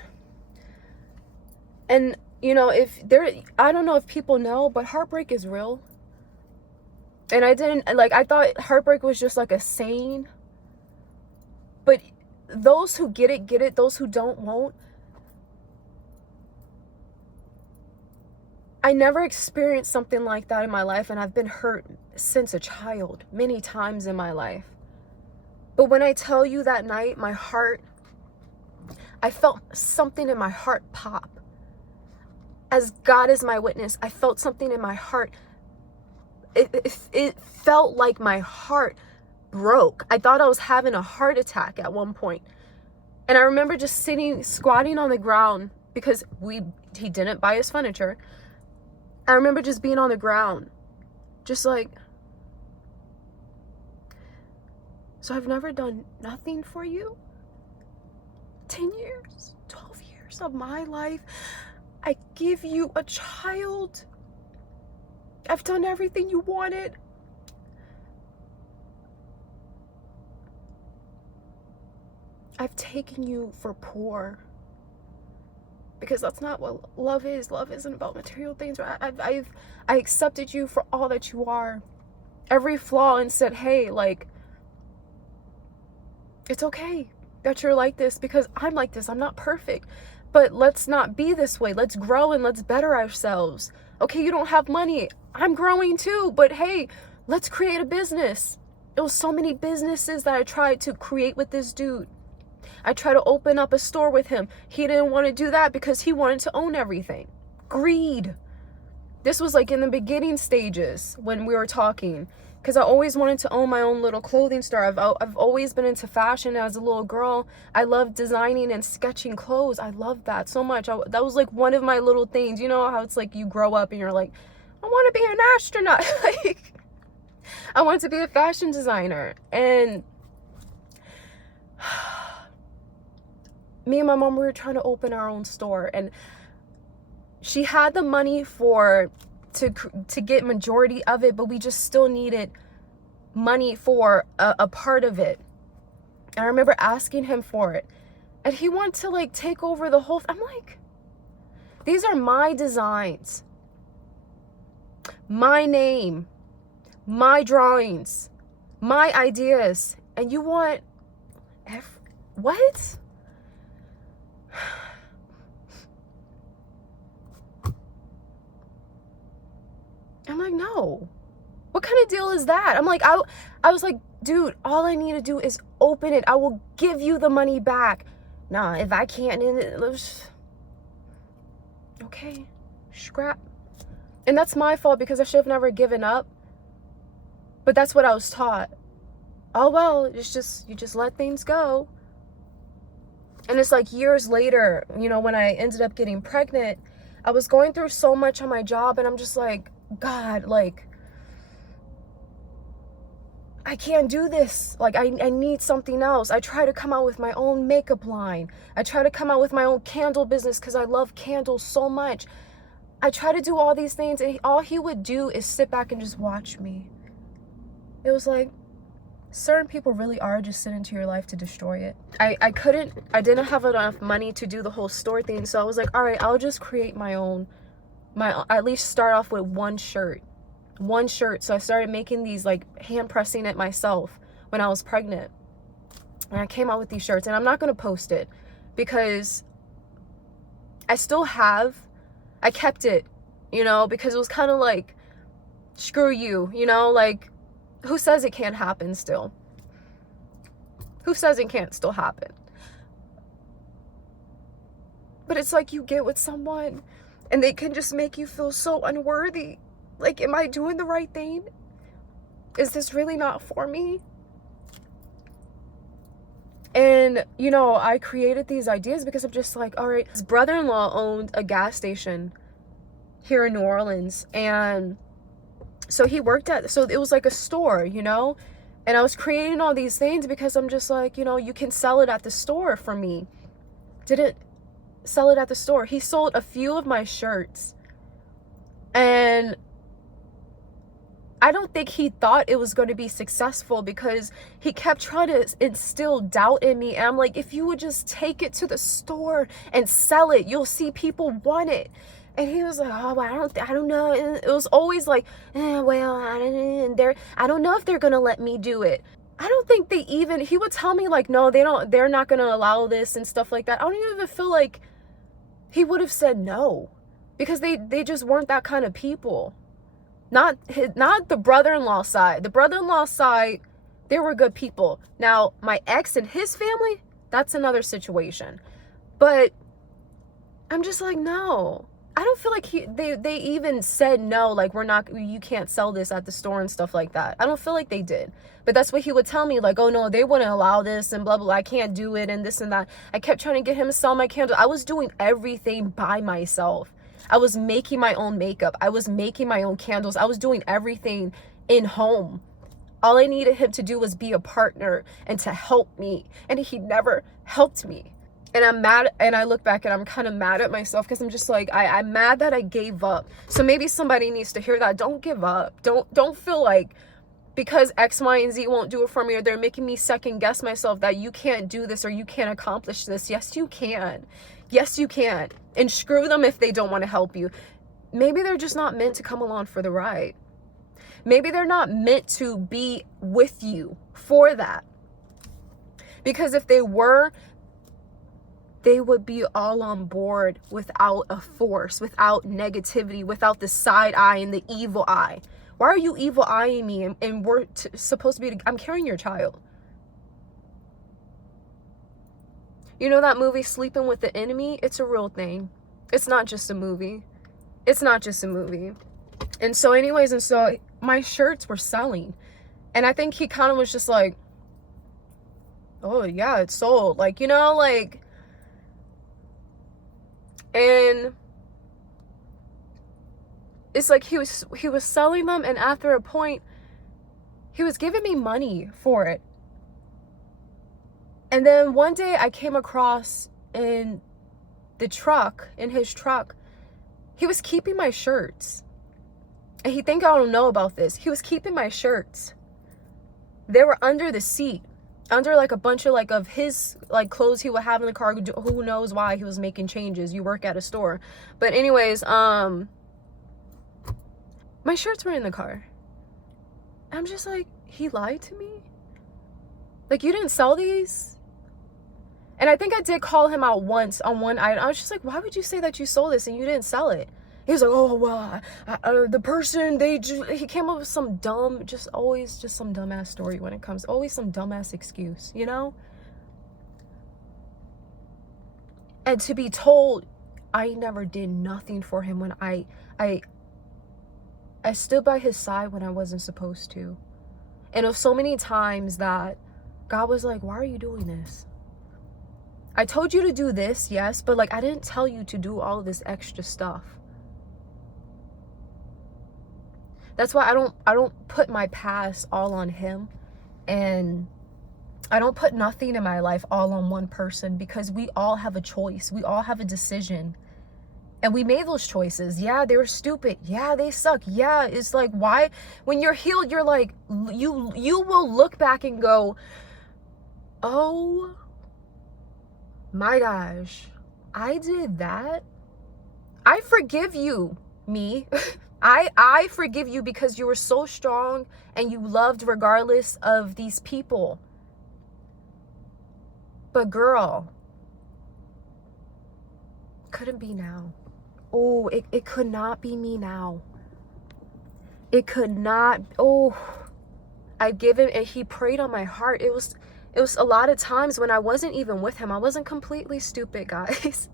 and you know, I don't know if people know, but heartbreak is real. And I thought heartbreak was just like a saying. But those who get it. Those who don't, won't. I never experienced something like that in my life, and I've been hurt since a child many times in my life. But when I tell you that night, I felt something in my heart pop. As God is my witness, I felt something in my heart. It felt like my heart broke. I thought I was having a heart attack at one point. And I remember just squatting on the ground because he didn't buy his furniture. I remember just being on the ground, just like, so I've never done nothing for you? 10 years, 12 years of my life. I give you a child. I've done everything you wanted. I've taken you for poor. Because that's not what love is. Love isn't about material things. I accepted you for all that you are. Every flaw, and said, hey, like, it's okay that you're like this because I'm like this. I'm not perfect. But let's not be this way. Let's grow and let's better ourselves. Okay, you don't have money. I'm growing too. But hey, let's create a business. It was so many businesses that I tried to create with this dude. I tried to open up a store with him. He didn't want to do that because he wanted to own everything. Greed. This was like in the beginning stages when we were talking. Because I always wanted to own my own little clothing store. I've always been into fashion as a little girl. I love designing and sketching clothes. I love that so much. That was like one of my little things. You know how it's like you grow up and you're like, I want to be an astronaut. Like, I want to be a fashion designer. And me and my mom, we were trying to open our own store. And she had the money to get majority of it, but we just still needed money for a part of it. I remember asking him for it, and he wanted to like take over the whole I'm like, these are my designs, my name, my drawings, my ideas, and you want what? I'm like, no. What kind of deal is that? I'm like, I was like, dude, all I need to do is open it. I will give you the money back. Nah, if I can't, okay, scrap. And that's my fault because I should have never given up. But that's what I was taught. Oh, well, it's just, you just let things go. And it's like years later, you know, when I ended up getting pregnant, I was going through so much on my job, and I'm just like, God, like, I can't do this. Like, I need something else. I try to come out with my own makeup line. I try to come out with my own candle business because I love candles so much. I try to do all these things, and all he would do is sit back and just watch me. It was like, certain people really are just sent into your life to destroy it. I didn't have enough money to do the whole store thing, so I was like, all right, I'll just create my own, at least start off with one shirt. So I started making these, like, hand pressing it myself when I was pregnant. And I came out with these shirts, and I'm not going to post it because I kept it, you know, because it was kind of like, screw you, you know, like, who says it can't happen still? Who says it can't still happen? But it's like you get with someone and they can just make you feel so unworthy. Like, am I doing the right thing? Is this really not for me? And, you know, I created these ideas because I'm just like, all right, his brother-in-law owned a gas station here in New Orleans, and so he worked so it was like a store, you know, and I was creating all these things because I'm just like, you know, you can sell it at the store for me. Didn't sell it at the store. He sold a few of my shirts, and I don't think he thought it was going to be successful because he kept trying to instill doubt in me. And I'm like, if you would just take it to the store and sell it, you'll see people want it. And he was like, oh, well, I don't know. And it was always like, well, I don't know if they're going to let me do it. I don't think he would tell me like, no, they're not going to allow this and stuff like that. I don't even feel like he would have said no, because they just weren't that kind of people. Not the brother-in-law side. The brother-in-law side, they were good people. Now, my ex and his family, that's another situation. But I'm just like, no. I don't feel like they even said no, like, you can't sell this at the store and stuff like that. I don't feel like they did. But that's what he would tell me, like, oh no, they wouldn't allow this and blah, blah, blah, I can't do it and this and that. I kept trying to get him to sell my candles. I was doing everything by myself. I was making my own makeup. I was making my own candles. I was doing everything in home. All I needed him to do was be a partner and to help me. And he never helped me. And I'm mad, and I look back and I'm kind of mad at myself because I'm just like, I'm mad that I gave up. So maybe somebody needs to hear that. Don't give up. Don't feel like because X, Y, and Z won't do it for me, or they're making me second guess myself that you can't do this or you can't accomplish this. Yes, you can. Yes, you can. And screw them if they don't want to help you. Maybe they're just not meant to come along for the ride. Maybe they're not meant to be with you for that. Because if they were, they would be all on board without a force, without negativity, without the side eye and the evil eye. Why are you evil eyeing me and we're supposed to be, I'm carrying your child. You know that movie, Sleeping with the Enemy? It's a real thing. It's not just a movie. It's not just a movie. And so anyways, and so my shirts were selling. And I think he kind of was just like, oh yeah, it's sold. Like, you know, like, and it's like he was selling them, and after a point he was giving me money for it. And then one day I came across in his truck, he was keeping my shirts. And he think I don't know about this. He was keeping my shirts. They were under the seat, under like a bunch of like of his like clothes he would have in the car. Who knows why he was making changes. You work at a store. But anyways, my shirts were in the car. I'm just like, he lied to me? Like, you didn't sell these? And I think I did call him out once on one item. I was just like, why would you say that you sold this and you didn't sell it? He was like, oh, well, the person, he came up with some dumb, always some dumbass story when it comes, always some dumbass excuse, you know? And to be told, I never did nothing for him when I stood by his side when I wasn't supposed to. And it was so many times that God was like, why are you doing this? I told you to do this, yes, but like, I didn't tell you to do all of this extra stuff. That's why I don't put my past all on him, and I don't put nothing in my life all on one person, because we all have a choice. We all have a decision. And we made those choices. Yeah, they were stupid. Yeah, they suck. Yeah, it's like, why? When you're healed, you're like, you will look back and go, oh my gosh, I did that. I forgive you, me. I forgive you because you were so strong and you loved regardless of these people. But girl, couldn't be now. Oh, it could not be me now. It could not. Oh, I give him, and he prayed on my heart. It was a lot of times when I wasn't even with him. I wasn't completely stupid, guys.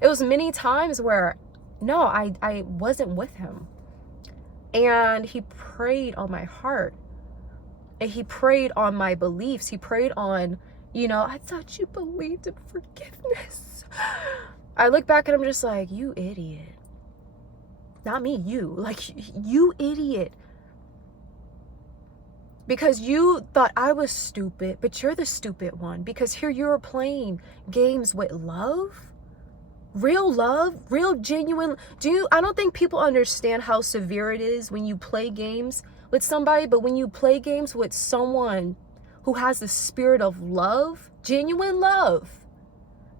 It was many times where, no, I wasn't with him. And he prayed on my heart. And he prayed on my beliefs. He prayed on, you know, I thought you believed in forgiveness. I look back and I'm just like, you idiot. Not me, you. Like, you idiot. Because you thought I was stupid, but you're the stupid one. Because here you're playing games with love. Real genuine. I don't think people understand how severe it is when you play games with somebody, but when you play games with someone who has the spirit of love, genuine love,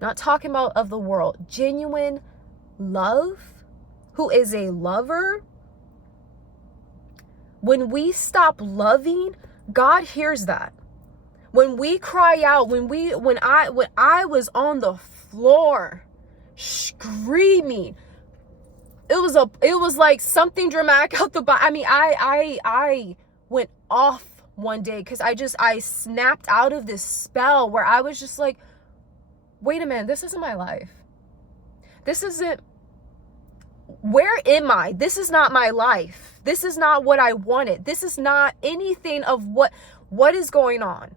not talking about of the world, genuine love, who is a lover. When we stop loving, God hears that. When we cry out, when I was on the floor screaming, it was like something dramatic out the bottom. I mean, I went off one day because I snapped out of this spell where I was just like, wait a minute, this isn't my life. This isn't where am I? This is not my life. This is not what I wanted. This is not anything of what is going on.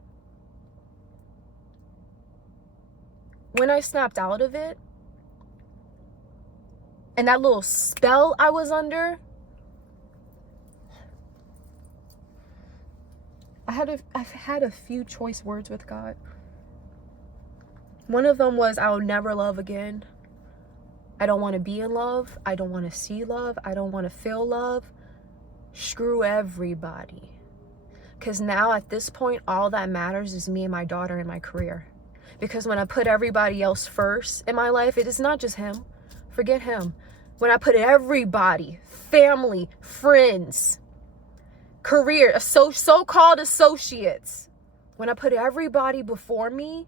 When I snapped out of it, and that little spell I was under, I've had a few choice words with God. One of them was, I will never love again. I don't want to be in love. I don't want to see love. I don't want to feel love. Screw everybody. Because now at this point, all that matters is me and my daughter and my career. Because when I put everybody else first in my life, it is not just him. Forget him. When I put everybody, family, friends, career, so-called associates, when I put everybody before me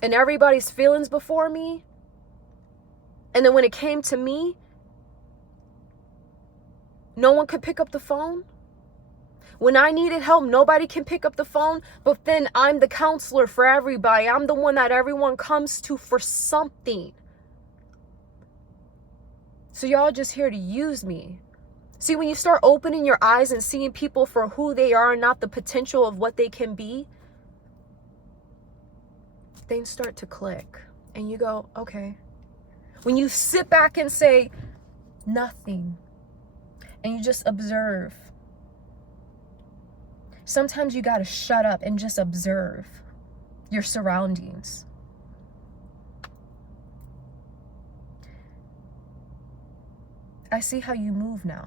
and everybody's feelings before me, and then when it came to me, no one could pick up the phone. When I needed help, nobody can pick up the phone, but then I'm the counselor for everybody. I'm the one that everyone comes to for something. So y'all just here to use me. See, when you start opening your eyes and seeing people for who they are and not the potential of what they can be, things start to click. And you go, okay. When you sit back and say nothing, and you just observe. Sometimes you gotta shut up and just observe your surroundings. I see how you move now.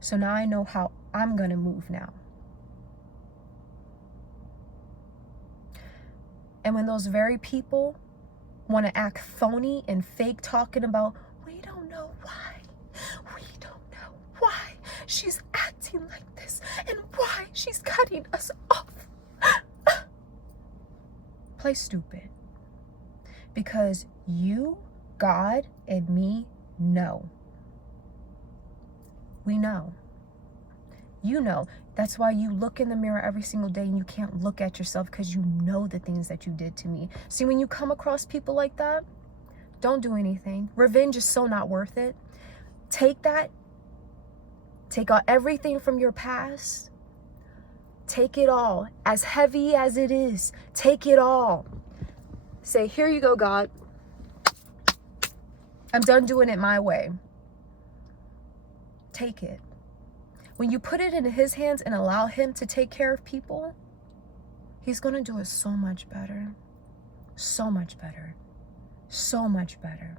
So now I know how I'm gonna move now. And when those very people want to act phony and fake, talking about, we don't know why. We don't know why she's acting like this and why she's cutting us off. Play stupid. Because you, God, and me know. We know. You know. That's why you look in the mirror every single day and you can't look at yourself, because you know the things that you did to me. See, when you come across people like that, don't do anything. Revenge is so not worth it. Take that. Take out everything from your past. Take it all. As heavy as it is, take it all. Say, here you go, God. I'm done doing it my way. Take it. When you put it in his hands and allow him to take care of people, he's going to do it so much better. So much better. So much better.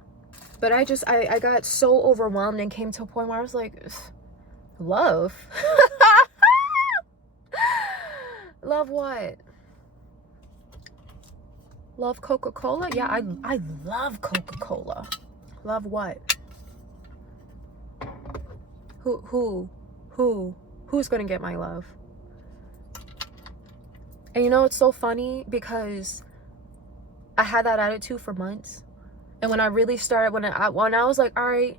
But I got so overwhelmed and came to a point where I was like, love? Love what? Love Coca-Cola? Yeah, I love Coca-Cola. Love what? Who's gonna get my love? And you know, it's so funny because I had that attitude for months. And when I really started, when I was like, all right,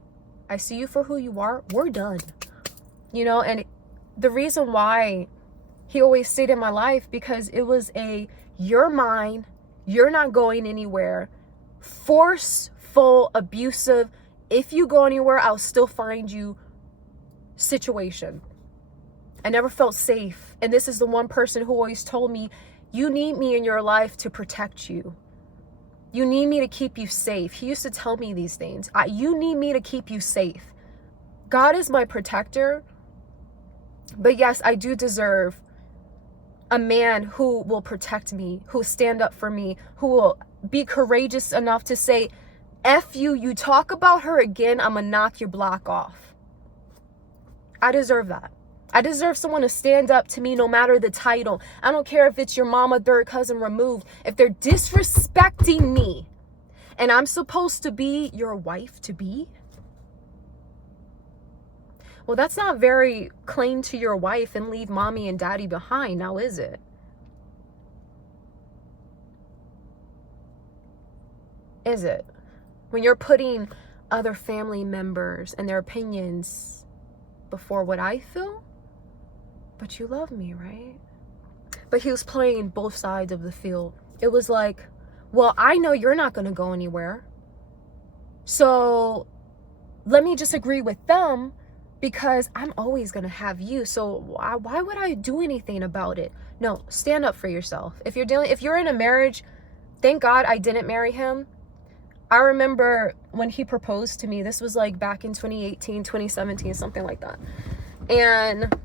I see you for who you are, we're done. You know, and the reason why he always stayed in my life, because it was you're mine, you're not going anywhere, forceful, abusive, if you go anywhere, I'll still find you situation. I never felt safe. And this is the one person who always told me, you need me in your life to protect you. You need me to keep you safe. He used to tell me these things. You need me to keep you safe. God is my protector. But yes, I do deserve a man who will protect me, who will stand up for me, who will be courageous enough to say, F you, you talk about her again, I'm gonna knock your block off. I deserve that. I deserve someone to stand up to me no matter the title. I don't care if it's your mama, third cousin removed. If they're disrespecting me and I'm supposed to be your wife to be, well, that's not very cling to your wife and leave mommy and daddy behind, now is it? Is it? When you're putting other family members and their opinions before what I feel? But you love me, right? But he was playing both sides of the field. It was like, well, I know you're not going to go anywhere. So let me just agree with them, because I'm always gonna have you. So why would I do anything about it? No, stand up for yourself. If you're in a marriage, thank God I didn't marry him. I remember when he proposed to me, this was like back in 2018, 2017, something like that. And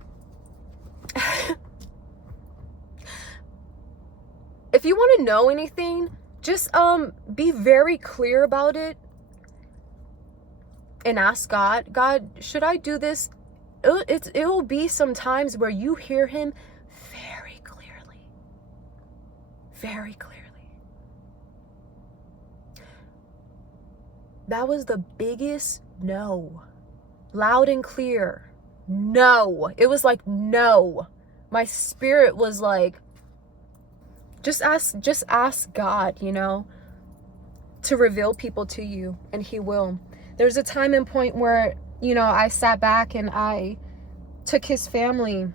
if you want to know anything, just be very clear about it and ask God, God, should I do this? It will be some times where you hear him very clearly. Very clearly. That was the biggest no. Loud and clear. No. It was like, no. My spirit was like, just ask God, you know, to reveal people to you, and he will. There's a time and point where, you know, I sat back and I took his family,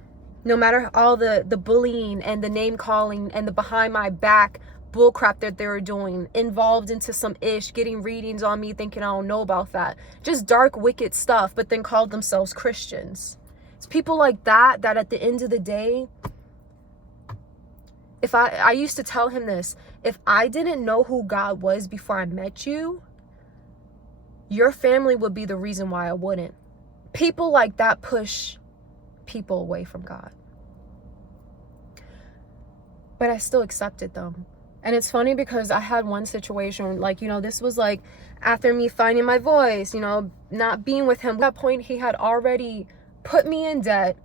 no matter all the bullying and the name calling and the behind my back bullcrap that they were doing, involved into some ish, getting readings on me thinking I don't know about that. Just dark, wicked stuff, but then called themselves Christians. It's people like that at the end of the day, if I used to tell him this, if I didn't know who God was before I met you, your family would be the reason why I wouldn't. People like that push people away from God. But I still accepted them. And it's funny because I had one situation, like, you know, this was like after me finding my voice, you know, not being with him. At that point, he had already put me in debt.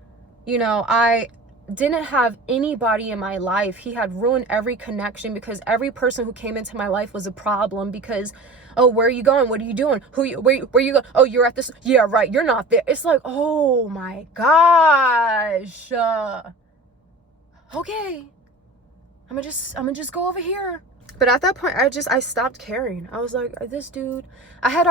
You know, I didn't have anybody in my life. He had ruined every connection, because every person who came into my life was a problem. Because, oh, where are you going? What are you doing? Where you go? Oh, you're at this. Yeah, right. You're not there. It's like, oh my gosh. Okay. I'm gonna just go over here. But at that point, I stopped caring. I was like, this dude, I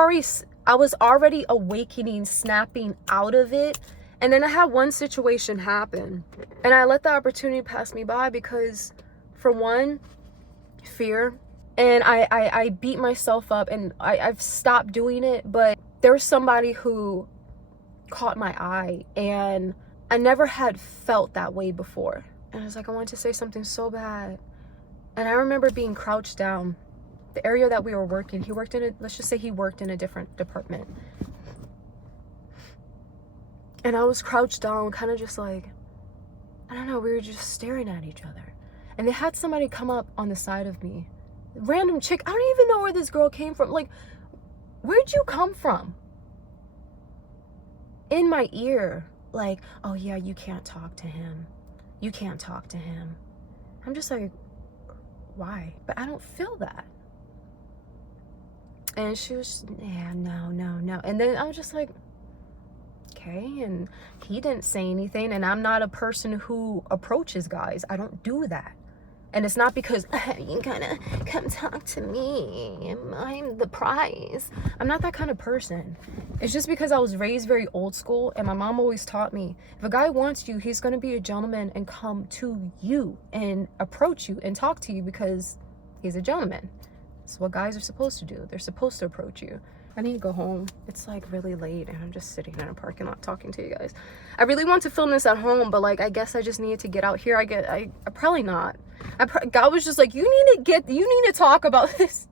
was already awakening, snapping out of it. And then I had one situation happen, and I let the opportunity pass me by because, for one, fear. And I beat myself up, and I've stopped doing it. But there was somebody who caught my eye, and I never had felt that way before. And I was like, I wanted to say something so bad. And I remember being crouched down. The area that we were working, let's just say he worked in a different department. And I was crouched down, kind of just like, I don't know, we were just staring at each other. And they had somebody come up on the side of me. Random chick, I don't even know where this girl came from. Like, where'd you come from? In my ear, like, oh yeah, you can't talk to him. You can't talk to him. I'm just like, why? But I don't feel that. And she was, yeah, no. And then I was just like, okay. And he didn't say anything. And I'm not a person who approaches guys. I don't do that. And it's not because you gotta come talk to me, I'm the prize. I'm not that kind of person. It's just because I was raised very old school, and my mom always taught me, if a guy wants you, he's gonna be a gentleman and come to you and approach you and talk to you because he's a gentleman. That's what guys are supposed to do. They're supposed to approach you. I need to go home. It's like really late, and I'm just sitting in a parking lot talking to you guys. I really want to film this at home, but like, I guess I just needed to get out here. I probably not. God was just like, you need to talk about this,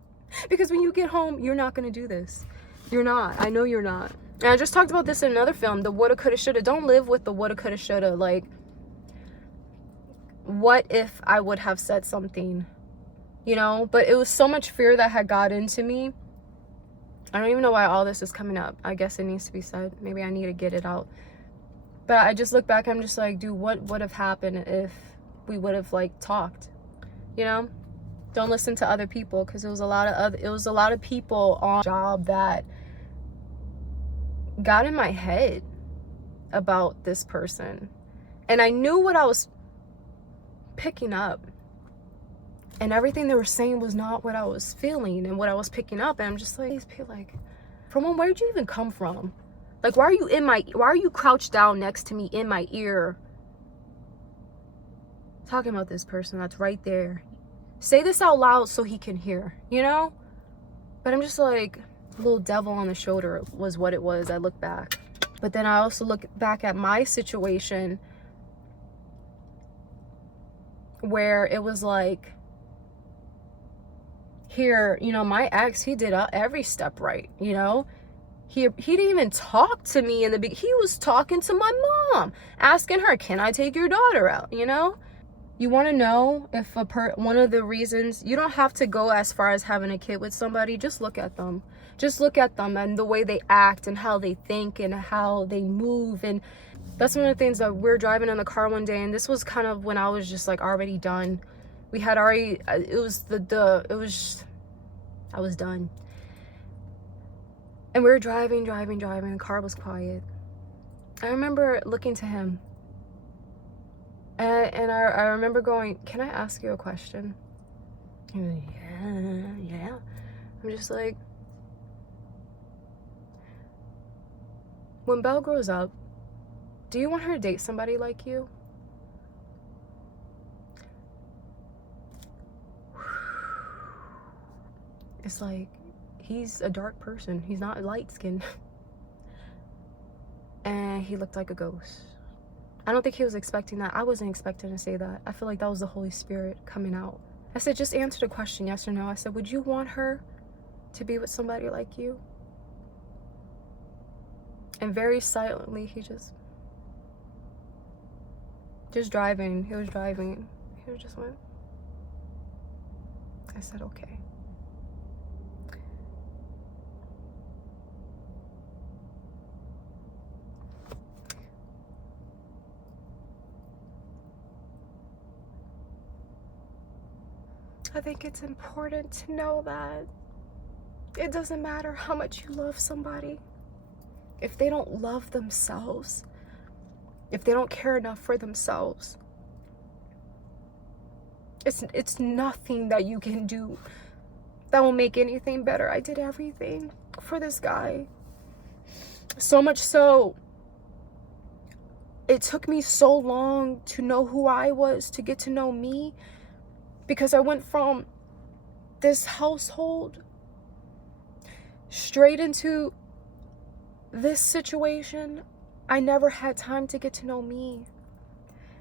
because when you get home, you're not gonna do this. You're not. I know you're not. And I just talked about this in another film, the woulda, coulda, shoulda. Don't live with the woulda, coulda, shoulda. Like, what if I would have said something, you know? But it was so much fear that had got into me. I don't even know why all this is coming up. I guess it needs to be said. Maybe I need to get it out. But I just look back, I'm just like, dude, what would have happened if we would have like talked? You know? Don't listen to other people, because it was a lot of people on the job that got in my head about this person. And I knew what I was picking up. And everything they were saying was not what I was feeling and what I was picking up. And I'm just like, these people, like, where'd you even come from? Like, why are you crouched down next to me in my ear talking about this person that's right there? Say this out loud so he can hear, you know? But I'm just like, little devil on the shoulder was what it was. I look back. But then I also look back at my situation where it was like, here, you know, my ex, he did every step right, you know. He didn't even talk to me in the beginning. He was talking to my mom, asking her, can I take your daughter out, you know? You want to know if one of the reasons, you don't have to go as far as having a kid with somebody. Just look at them. Just look at them and the way they act and how they think and how they move. And that's one of the things that we're driving in the car one day, and this was kind of when I was just like already done. We had already, I was done. And we were driving, the car was quiet. I remember looking to him. And I remember going, can I ask you a question? He was like, yeah. I'm just like, when Belle grows up, do you want her to date somebody like you? It's like, he's a dark person. He's not light skinned. And he looked like a ghost. I don't think he was expecting that. I wasn't expecting to say that. I feel like that was the Holy Spirit coming out. I said, just answer the question, yes or no. I said, would you want her to be with somebody like you? And very silently, he just driving. He was driving. He just went. I said, okay. I think it's important to know that it doesn't matter how much you love somebody. If they don't love themselves, if they don't care enough for themselves, it's nothing that you can do that will make anything better. I did everything for this guy. So much so, it took me so long to know who I was, to get to know me. Because I went from this household straight into this situation. I never had time to get to know me.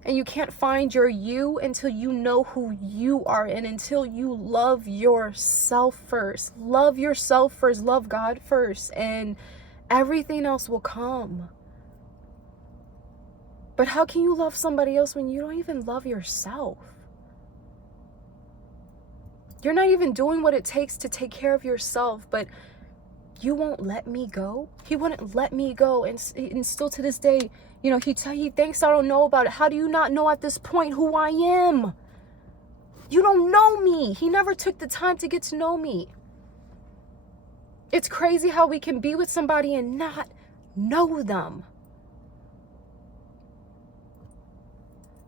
And you can't find your you until you know who you are and until you love yourself first. Love yourself first. Love God first. And everything else will come. But how can you love somebody else when you don't even love yourself? You're not even doing what it takes to take care of yourself, but you won't let me go. He wouldn't let me go. And still to this day, you know, he thinks I don't know about it. How do you not know at this point who I am? You don't know me. He never took the time to get to know me. It's crazy how we can be with somebody and not know them.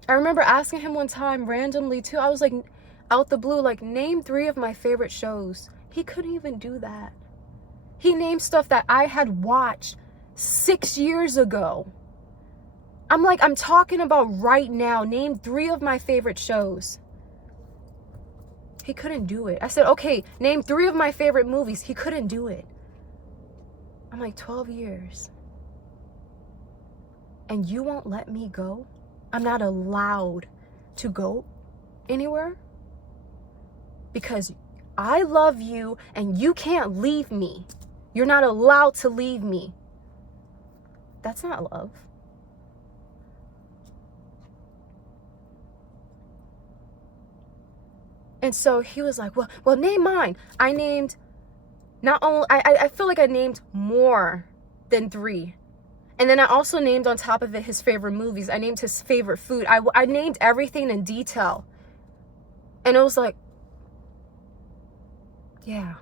I remember asking him one time randomly too. I was like, out the blue, like, name 3 of my favorite shows. He couldn't even do that. He named stuff that I had watched 6 years ago. I'm like, I'm talking about right now. Name 3 of my favorite shows. He couldn't do it. I said, okay, name 3 of my favorite movies. He couldn't do it. I'm like, 12 years. And you won't let me go? I'm not allowed to go anywhere? Because I love you and you can't leave me. You're not allowed to leave me. That's not love. And so he was like, well, name mine. I named not only, I feel like I named more than 3. And then I also named on top of it his favorite movies. I named his favorite food. I named everything in detail. And it was like, yeah.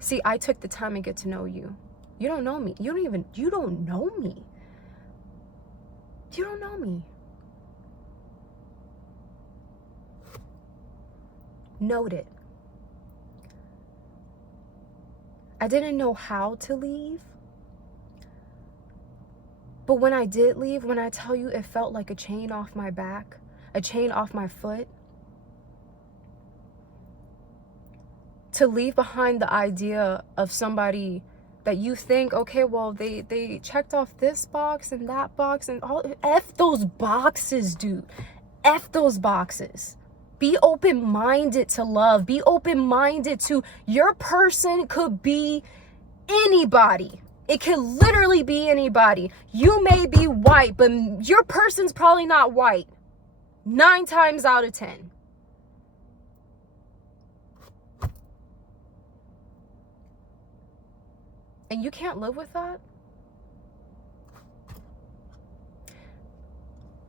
See, I took the time to get to know you. You don't know me. You don't know me. You don't know me. Note it. I didn't know how to leave. But when I did leave, when I tell you it felt like a chain off my back, a chain off my foot, to leave behind the idea of somebody that you think, okay, well, they checked off this box and that box and all. F those boxes, dude. F those boxes. Be open-minded to love. Be open-minded to your person could be anybody. It could literally be anybody. You may be white, but your person's probably not white. 9 times out of 10. And you can't live with that?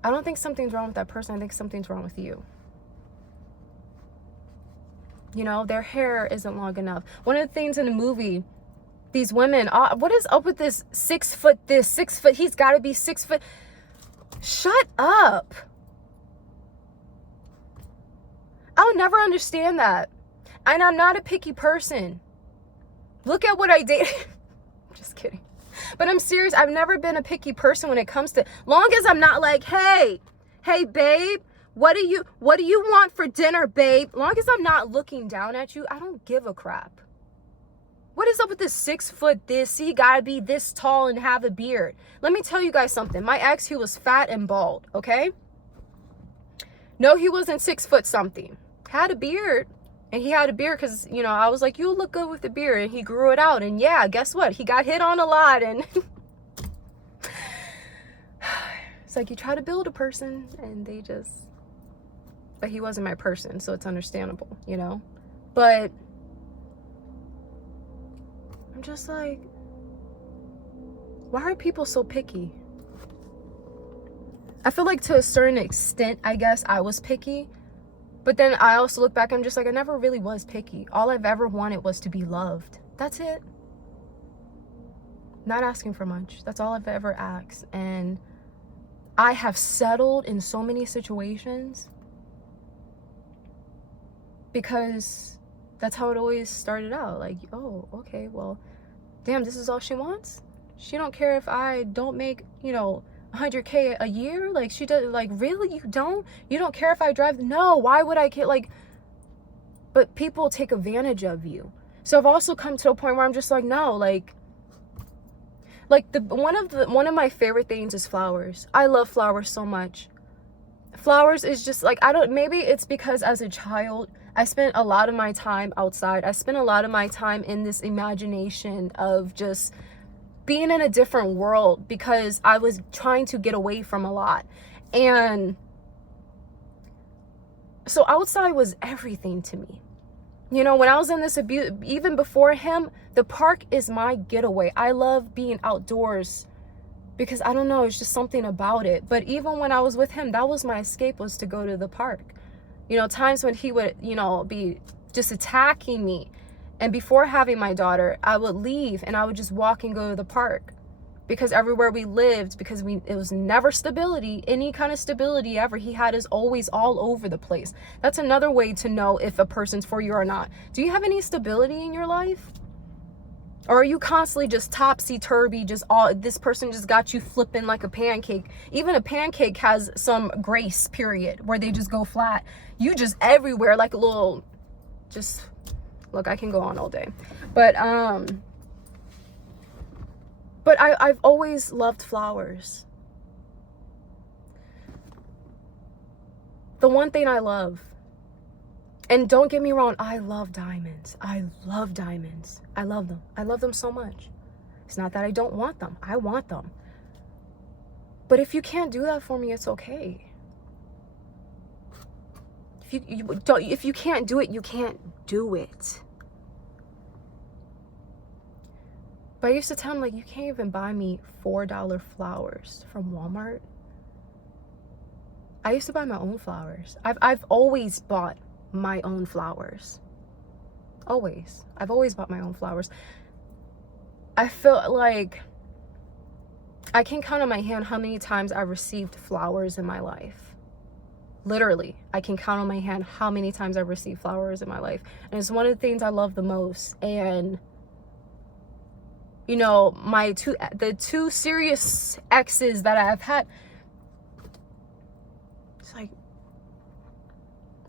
I don't think something's wrong with that person. I think something's wrong with you. You know, their hair isn't long enough. One of the things in the movie, these women, what is up with this 6 foot this, 6 foot, he's got to be 6 foot. Shut up. I'll never understand that. And I'm not a picky person. Look at what I did. Just kidding. But I'm serious. I've never been a picky person when it comes to, long as I'm not like, hey babe, what do you want for dinner, babe? Long as I'm not looking down at you, I don't give a crap. What is up with this 6 foot this? He gotta be this tall and have a beard. Let me tell you guys something. My ex, he was fat and bald, okay? No, he wasn't 6 foot something. Had a beard. And he had a beard because, you know, I was like, you look good with the beard. And he grew it out. And yeah, guess what? He got hit on a lot. And it's like you try to build a person and they just... But he wasn't my person, so it's understandable, you know? But I'm just like, why are people so picky? I feel like to a certain extent, I guess, I was picky. But then I also look back, I'm just like, I never really was picky. All I've ever wanted was to be loved. That's it. Not asking for much. That's all I've ever asked. And I have settled in so many situations because that's how it always started out. Like, oh, okay, well, damn, this is all she wants? She don't care if I don't make, you know, 100K a year? Like, she does, like, really? You don't care if I drive? No, why would I care? Like, but people take advantage of you. So I've also come to a point where I'm just like, no, like one of my favorite things is flowers. I love flowers so much. Flowers is just like, maybe it's because as a child I spent a lot of my time outside. I spent a lot of my time in this imagination of just being in a different world because I was trying to get away from a lot. And so outside was everything to me. You know, when I was in this abuse, even before him, the park is my getaway. I love being outdoors because I don't know, it's just something about it. But even when I was with him, that was my escape, was to go to the park. You know, times when he would, you know, be just attacking me. And before having my daughter, I would leave and I would just walk and go to the park because everywhere we lived, because it was never stability, any kind of stability ever. He had us always all over the place. That's another way to know if a person's for you or not. Do you have any stability in your life? Or are you constantly just topsy-turvy, just this person just got you flipping like a pancake? Even a pancake has some grace period where they just go flat. You just everywhere like a little, just... Look, I can go on all day. But I've always loved flowers. The one thing I love, and don't get me wrong, I love diamonds. I love diamonds. I love them. I love them so much. It's not that I don't want them. I want them. But if you can't do that for me, it's okay. If you can't do it, you can't do it. But I used to tell him, like, you can't even buy me $4 flowers from Walmart. I used to buy my own flowers. I've always bought my own flowers. Always. I've always bought my own flowers. I feel like I can count on my hand how many times I've received flowers in my life. Literally, I can count on my hand how many times I've received flowers in my life. And it's one of the things I love the most. And, you know, the two serious exes that I've had, it's like,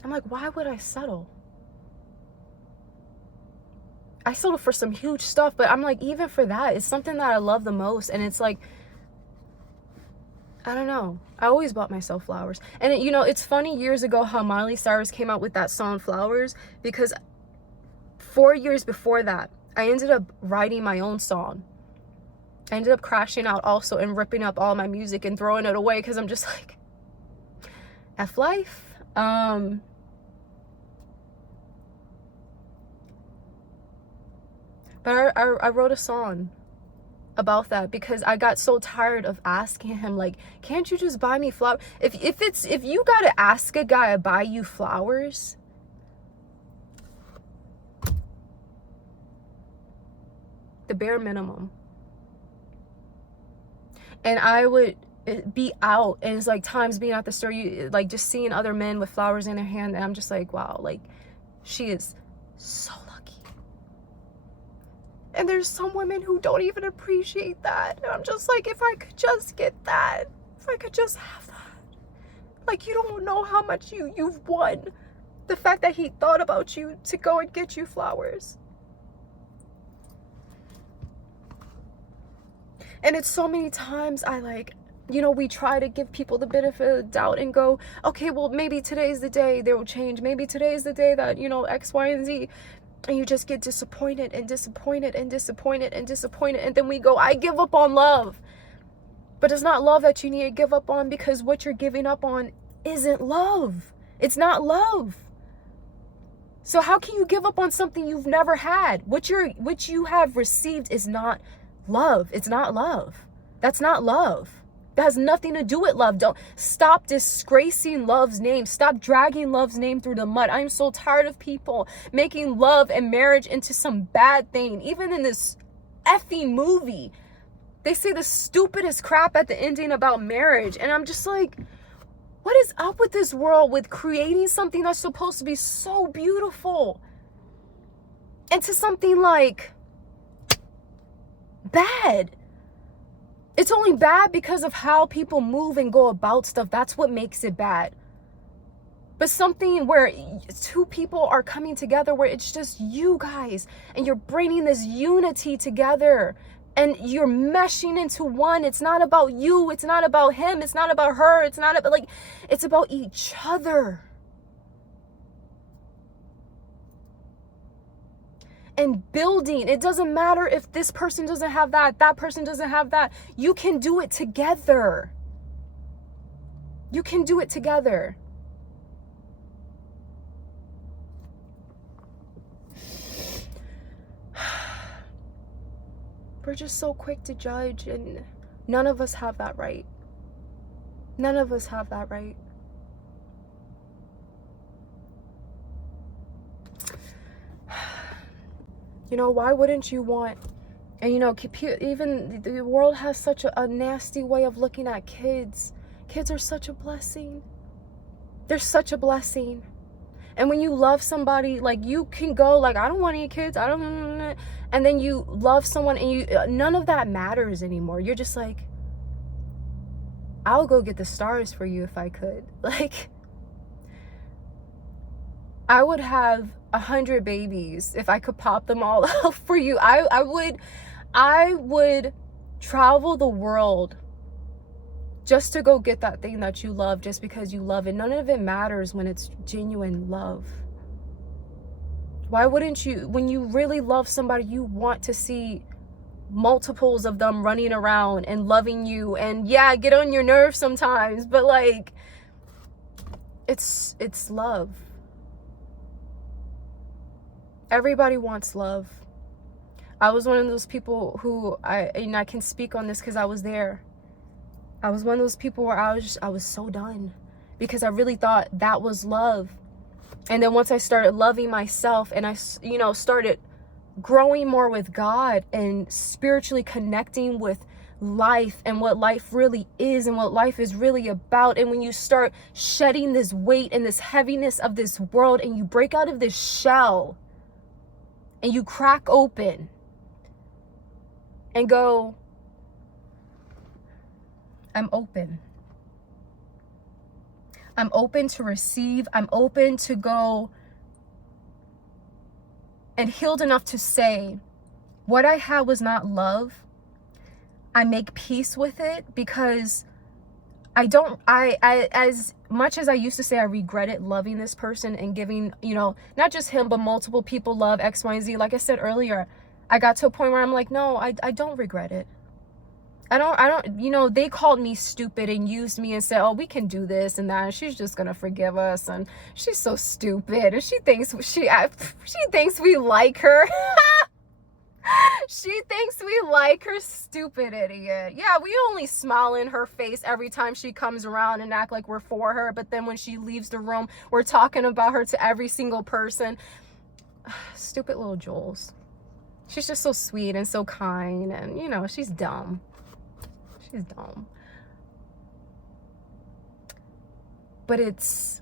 I'm like, why would I settle? I settled for some huge stuff, but I'm like, even for that, it's something that I love the most. And it's like, I don't know. I always bought myself flowers. And it, you know, it's funny years ago how Miley Cyrus came out with that song Flowers, because 4 years before that, I ended up writing my own song. I ended up crashing out also and ripping up all my music and throwing it away because I'm just like, F life. But I wrote a song about that because I got so tired of asking him, like, can't you just buy me flowers? If you gotta ask a guy to buy you flowers, the bare minimum. And I would be out, and it's like times being at the store, you like just seeing other men with flowers in their hand, and I'm just like, wow, like, she is so lucky. And there's some women who don't even appreciate that. And I'm just like, if I could just get that, if I could just have that. Like, you don't know how much you've won. The fact that he thought about you to go and get you flowers. And it's so many times I like, you know, we try to give people the benefit of the doubt and go, okay, well, maybe today's the day they will change. Maybe today's the day that, you know, X, Y, and Z. And you just get disappointed and disappointed and disappointed and disappointed. And then we go, I give up on love. But it's not love that you need to give up on, because what you're giving up on isn't love. It's not love. So how can you give up on something you've never had? What you have received is not love. It's not love. That's not love. That has nothing to do with love. Don't stop disgracing love's name. Stop dragging love's name through the mud. I'm so tired of people making love and marriage into some bad thing. Even in this effing movie, they say the stupidest crap at the ending about marriage. And I'm just like, what is up with this world with creating something that's supposed to be so beautiful into something like bad? It's only bad because of how people move and go about stuff. That's what makes it bad. But something where two people are coming together, where it's just you guys, and you're bringing this unity together, and you're meshing into one. It's not about you. It's not about him. It's not about her. It's not about, like, it's about each other. And building. It doesn't matter if this person doesn't have that, that person doesn't have that. You can do it together. You can do it together. We're just so quick to judge, and none of us have that right. None of us have that right. You know, why wouldn't you want, and you know, even the world has such a nasty way of looking at kids. Kids are such a blessing. They're such a blessing. And when you love somebody, like, you can go like, I don't want any kids, I don't, and then you love someone and you, none of that matters anymore. You're just like, I'll go get the stars for you if I could. Like, I would have 100 babies if I could pop them all out for you. I would travel the world just to go get that thing that you love, just because you love it. None of it matters when it's genuine love. Why wouldn't you, when you really love somebody, you want to see multiples of them running around and loving you, and yeah, get on your nerves sometimes, but like, it's love. Everybody wants love. I was one of those people who, I can speak on this because I was there. I was one of those people where I was so done, because I really thought that was love. And then once I started loving myself, and I, you know, started growing more with God and spiritually connecting with life and what life really is and what life is really about, and when you start shedding this weight and this heaviness of this world, and you break out of this shell and you crack open and go, I'm open. I'm open to receive. I'm open to go and healed enough to say, what I had was not love. I make peace with it, because I as much as I used to say I regretted loving this person and giving, you know, not just him, but multiple people love X, Y, and Z. Like I said earlier, I got to a point where I'm like, no, I don't regret it. I don't, you know, they called me stupid and used me and said, oh, we can do this and that, and she's just gonna forgive us, and she's so stupid, and she thinks we like her. She thinks we like her, stupid idiot. Yeah, we only smile in her face every time she comes around and act like we're for her, but then when she leaves the room, we're talking about her to every single person. Stupid little Jules. She's just so sweet and so kind, and you know, she's dumb. She's dumb. But it's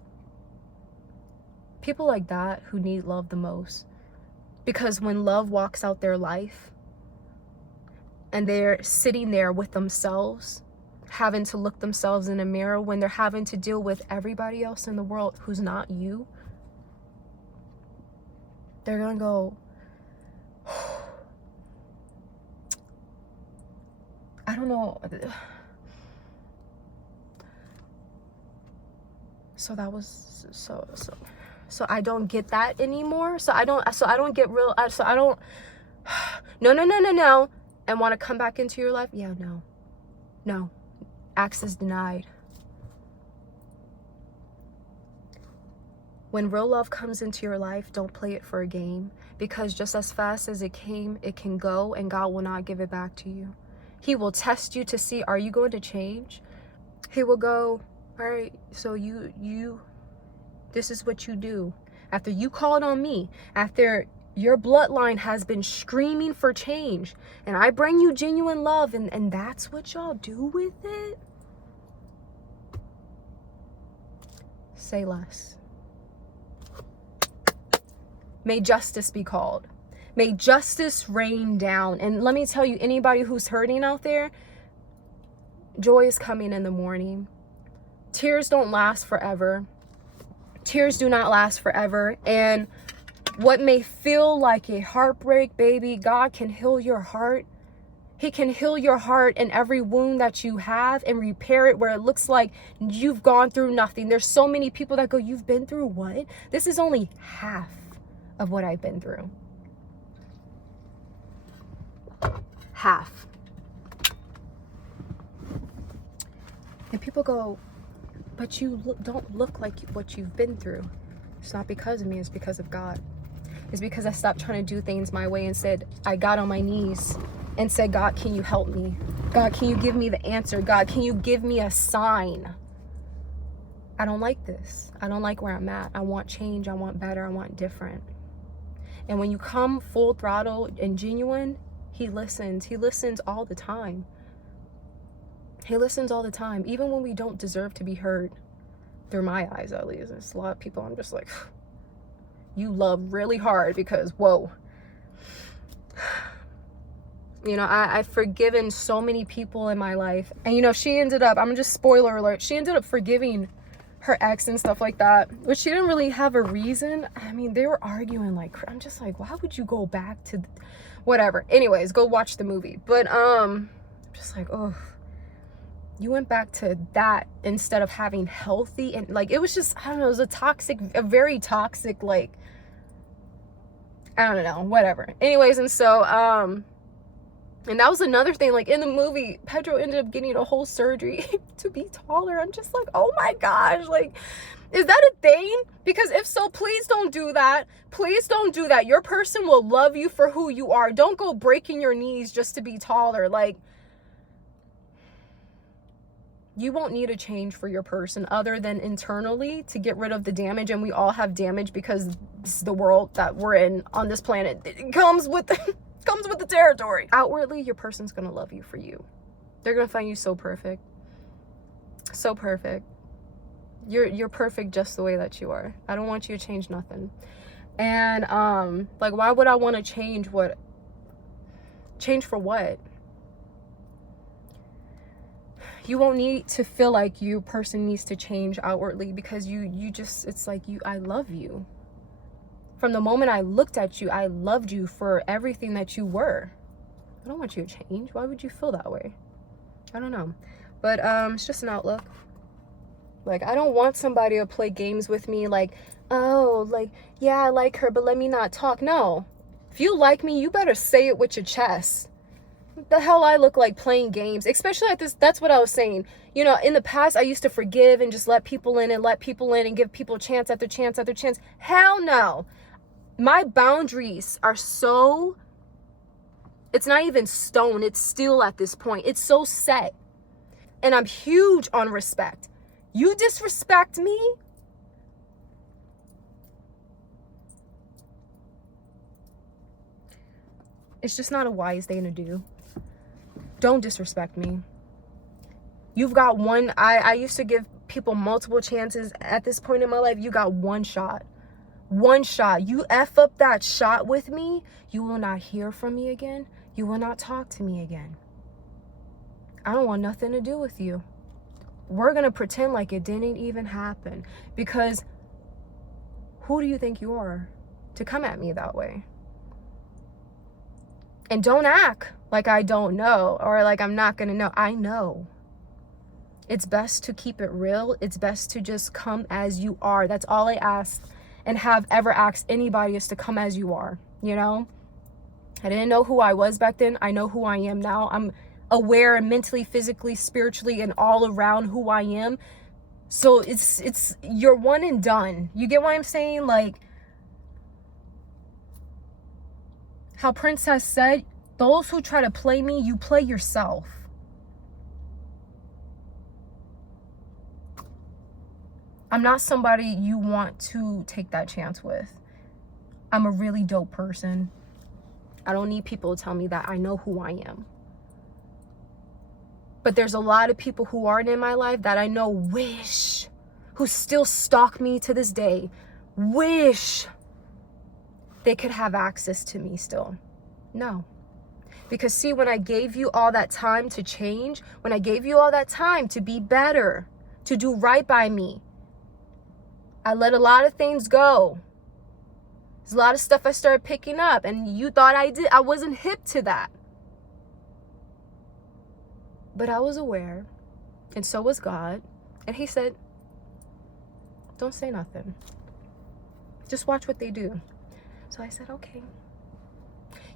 people like that who need love the most. Because when love walks out their life and they're sitting there with themselves, having to look themselves in a mirror when they're having to deal with everybody else in the world who's not you, they're gonna go, I don't know. So that was so I don't get that anymore. So I don't get real. No, and want to come back into your life. Yeah, no, access denied. When real love comes into your life, don't play it for a game, because just as fast as it came, it can go, and God will not give it back to you. He will test you to see, are you going to change? He will go, all right, so you this is what you do. After you called on me, after your bloodline has been screaming for change, and I bring you genuine love, and that's what y'all do with it? Say less. May justice be called. May justice rain down. And let me tell you, anybody who's hurting out there, joy is coming in the morning. Tears don't last forever. Tears do not last forever. And what may feel like a heartbreak, baby, God can heal your heart. He can heal your heart and every wound that you have and repair it where it looks like you've gone through nothing. There's so many people that go, you've been through what? This is only half of what I've been through. Half. And people go, but you don't look like what you've been through. It's not because of me, it's because of God. It's because I stopped trying to do things my way and said, I got on my knees and said, God, can you help me? God, can you give me the answer? God, can you give me a sign? I don't like this. I don't like where I'm at. I want change. I want better. I want different. And when you come full throttle and genuine, he listens. He listens all the time. He listens all the time, even when we don't deserve to be heard. Through my eyes, at least. There's a lot of people I'm just like, you love really hard because, whoa. You know, I've forgiven so many people in my life. And, you know, she ended up, I'm just spoiler alert, she ended up forgiving her ex and stuff like that. But she didn't really have a reason. I mean, they were arguing like, I'm just like, why would you go back to whatever? Anyways, go watch the movie. But, I'm just like, oh. You went back to that instead of having healthy, and like, it was just, I don't know, it was a very toxic, like, I don't know, whatever. Anyways, and so, and that was another thing, like in the movie, Pedro ended up getting a whole surgery to be taller. I'm just like, oh my gosh, like, is that a thing? Because if so, please don't do that. Please don't do that. Your person will love you for who you are. Don't go breaking your knees just to be taller. Like, you won't need a change for your person other than internally to get rid of the damage. And we all have damage because this is the world that we're in on this planet. It comes with the territory. Outwardly, your person's gonna love you for you. They're gonna find you so perfect. So perfect. You're perfect just the way that you are. I don't want you to change nothing. And like, why would I want to change what? Change for what? You won't need to feel like your person needs to change outwardly because you just, it's like, I love you. From the moment I looked at you, I loved you for everything that you were. I don't want you to change. Why would you feel that way? I don't know. But it's just an outlook. Like, I don't want somebody to play games with me like, oh, like, yeah, I like her, but let me not talk. No. If you like me, you better say it with your chest. What the hell I look like playing games? Especially at this, that's what I was saying. You know, in the past, I used to forgive and just let people in and give people chance after chance after chance. Hell no. My boundaries are so, it's not even stone. It's steel at this point. It's so set. And I'm huge on respect. You disrespect me, it's just not a wise thing to do. Don't disrespect me. You've got one. I used to give people multiple chances. At this point in my life, you got one shot. One shot. You F up that shot with me, you will not hear from me again. You will not talk to me again. I don't want nothing to do with you. We're going to pretend like it didn't even happen, because who do you think you are to come at me that way? And don't act like I don't know, or like I'm not going to know. I know. It's best to keep it real. It's best to just come as you are. That's all I ask and have ever asked anybody, is to come as you are, you know? I didn't know who I was back then. I know who I am now. I'm aware mentally, physically, spiritually, and all around who I am. So it's you're one and done. You get what I'm saying? Like how Prince has said, those who try to play me, you play yourself. I'm not somebody you want to take that chance with. I'm a really dope person. I don't need people to tell me that. I know who I am. But there's a lot of people who aren't in my life that I know who still stalk me to this day, wish they could have access to me still. No. Because see, when I gave you all that time to change, when I gave you all that time to be better, to do right by me, I let a lot of things go. There's a lot of stuff I started picking up, and you thought I wasn't hip to that. But I was aware, and so was God. And he said, don't say nothing. Just watch what they do. So I said, okay.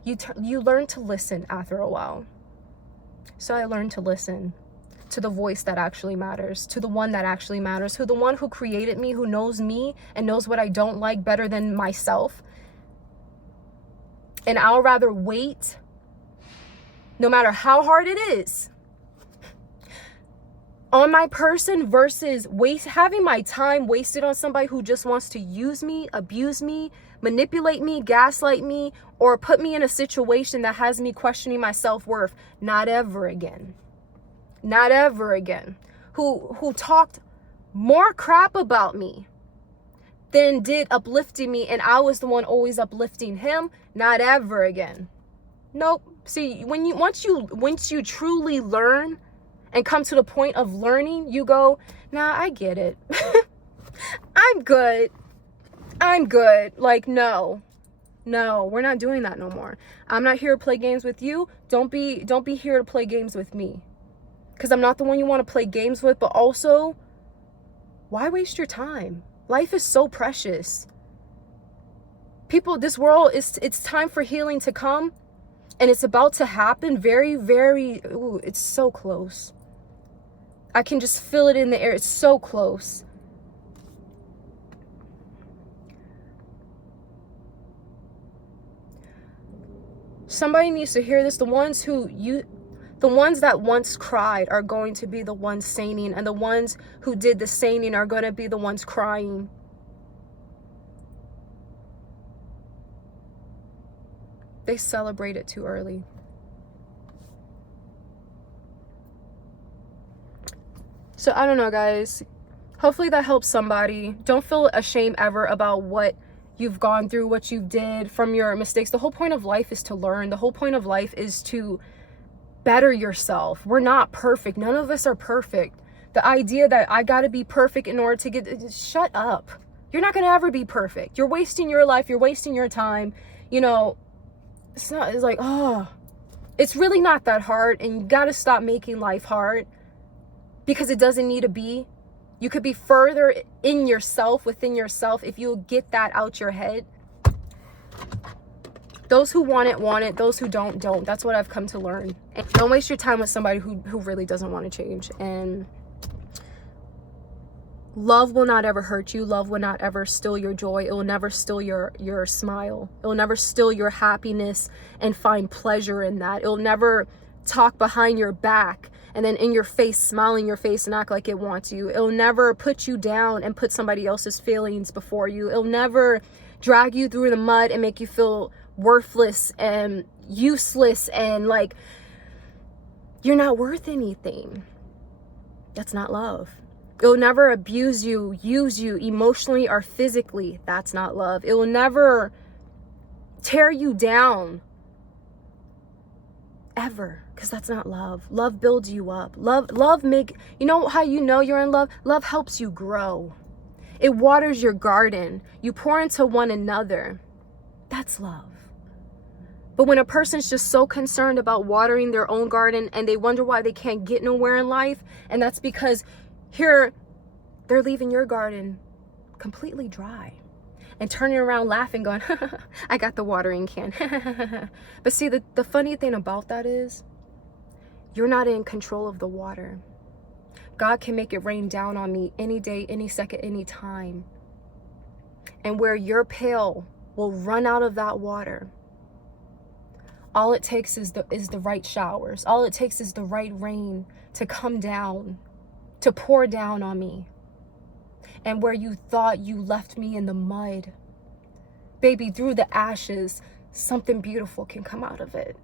You learn to listen after a while. So I learned to listen to the voice that actually matters, to the one that actually matters, the one who created me, who knows me and knows what I don't like better than myself. And I'll rather wait, no matter how hard it is, on my person versus having my time wasted on somebody who just wants to use me, abuse me, manipulate me, gaslight me, or put me in a situation that has me questioning my self-worth. Not ever again. Not ever again. Who talked more crap about me than did uplifting me, and I was the one always uplifting him. Not ever again. Nope. See, once you truly learn and come to the point of learning, you go, nah, I get it. I'm good. Like, no, we're not doing that no more. I'm not here to play games with you. Don't be here to play games with me. Because I'm not the one you want to play games with, but also, why waste your time? Life is so precious. People, this world, it's time for healing to come, and it's about to happen very, very, ooh, it's so close. I can just feel it in the air. It's so close. Somebody needs to hear this. The ones that once cried are going to be the ones singing, and the ones who did the singing are going to be the ones crying. They celebrate it too early. So I don't know, guys. Hopefully that helps somebody. Don't feel ashamed ever about what you've gone through, what you did from your mistakes. The whole point of life is to learn. The whole point of life is to better yourself. We're not perfect. None of us are perfect. The idea that I gotta be perfect in order to shut up. You're not going to ever be perfect. You're wasting your life. You're wasting your time. You know, it's like, oh, it's really not that hard. And you got to stop making life hard because it doesn't need to be. You could be further in yourself, within yourself, if you get that out your head. Those who want it, want it. Those who don't, don't. That's what I've come to learn. And don't waste your time with somebody who really doesn't want to change. And love will not ever hurt you. Love will not ever steal your joy. It will never steal your smile. It will never steal your happiness and find pleasure in that. It will never talk behind your back and then in your face, smile in your face and act like it wants you. It will never put you down and put somebody else's feelings before you. It will never drag you through the mud and make you feel worthless and useless and like you're not worth anything. That's not love. It will never abuse you, use you emotionally or physically. That's not love. It will never tear you down ever, because that's not love. Love builds you up. Love you know how you know you're in love? Love helps you grow. It waters your garden. You pour into one another. That's love. But when a person's just so concerned about watering their own garden and they wonder why they can't get nowhere in life, and that's because here they're leaving your garden completely dry and turning around laughing going, I got the watering can. But see, the funny thing about that is you're not in control of the water. God can make it rain down on me any day, any second, any time. And where your pail will run out of that water, all it takes is the right showers. All it takes is the right rain to come down, to pour down on me. And where you thought you left me in the mud, baby, through the ashes, something beautiful can come out of it.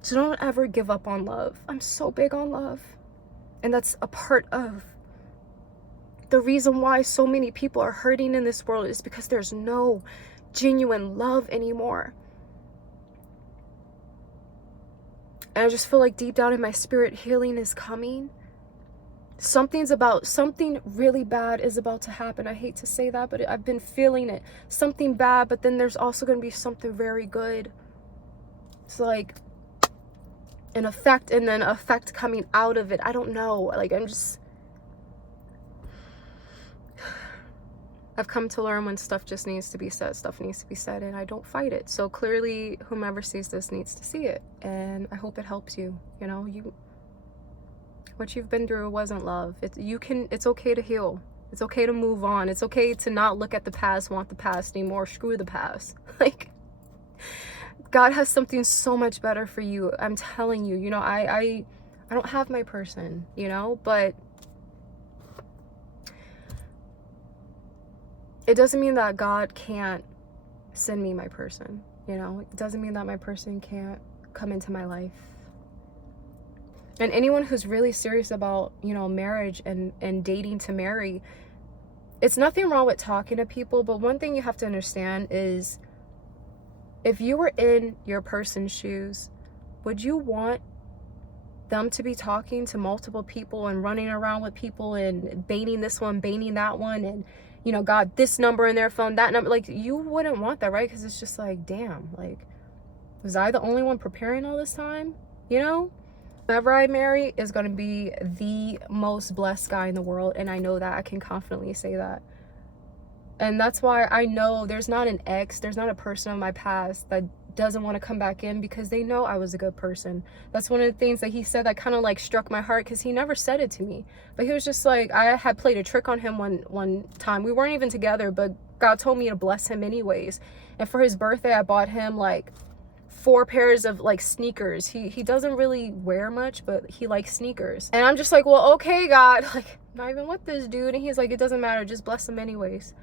So don't ever give up on love. I'm so big on love. And that's a part of the reason why so many people are hurting in this world, is because there's no genuine love anymore. And I just feel like deep down in my spirit, healing is coming. Something really bad is about to happen. I hate to say that, but I've been feeling it. Something bad, but then there's also going to be something very good. It's like an effect and then effect coming out of it. I don't know. Like, I've come to learn when stuff just needs to be said, stuff needs to be said, and I don't fight it. So clearly, whomever sees this needs to see it, and I hope it helps you. You know, what you've been through wasn't love. It's okay to heal. It's okay to move on. It's okay to not look at the past, want the past anymore. Screw the past. Like, God has something so much better for you. I'm telling you. You know, I don't have my person. You know, but it doesn't mean that God can't send me my person, you know? It doesn't mean that my person can't come into my life. And anyone who's really serious about, you know, marriage and dating to marry, it's nothing wrong with talking to people, but one thing you have to understand is if you were in your person's shoes, would you want them to be talking to multiple people and running around with people and baiting this one, baiting that one, and you know, got this number in their phone, that number? Like, you wouldn't want that, right? Because it's just like, damn, like, was I the only one preparing all this time? You know? Whoever I marry is going to be the most blessed guy in the world, and I know that. I can confidently say that. And that's why I know there's not an ex, there's not a person in my past that doesn't want to come back in, because they know I was a good person. That's one of the things that he said that kind of like struck my heart, because he never said it to me, but he was just like, I had played a trick on him one time. We weren't even together, but God told me to bless him anyways. And for his birthday, I bought him like 4 pairs of like sneakers. He doesn't really wear much, but he likes sneakers. And I'm just like, well, okay, God, like, not even with this dude. And he's like, it doesn't matter, just bless him anyways.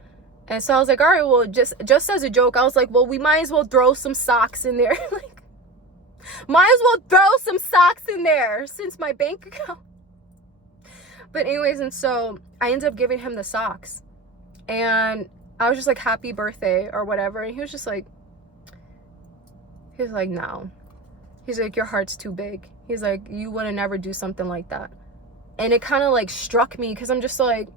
And so I was like, all right, well, just as a joke, I was like, well, we might as well throw some socks in there. Like, might as well throw some socks in there since my bank account. But anyways, and so I ended up giving him the socks. And I was just like, happy birthday or whatever. And he was like, no. He's like, your heart's too big. He's like, you wouldn't never do something like that. And it kind of like struck me, because I'm just like,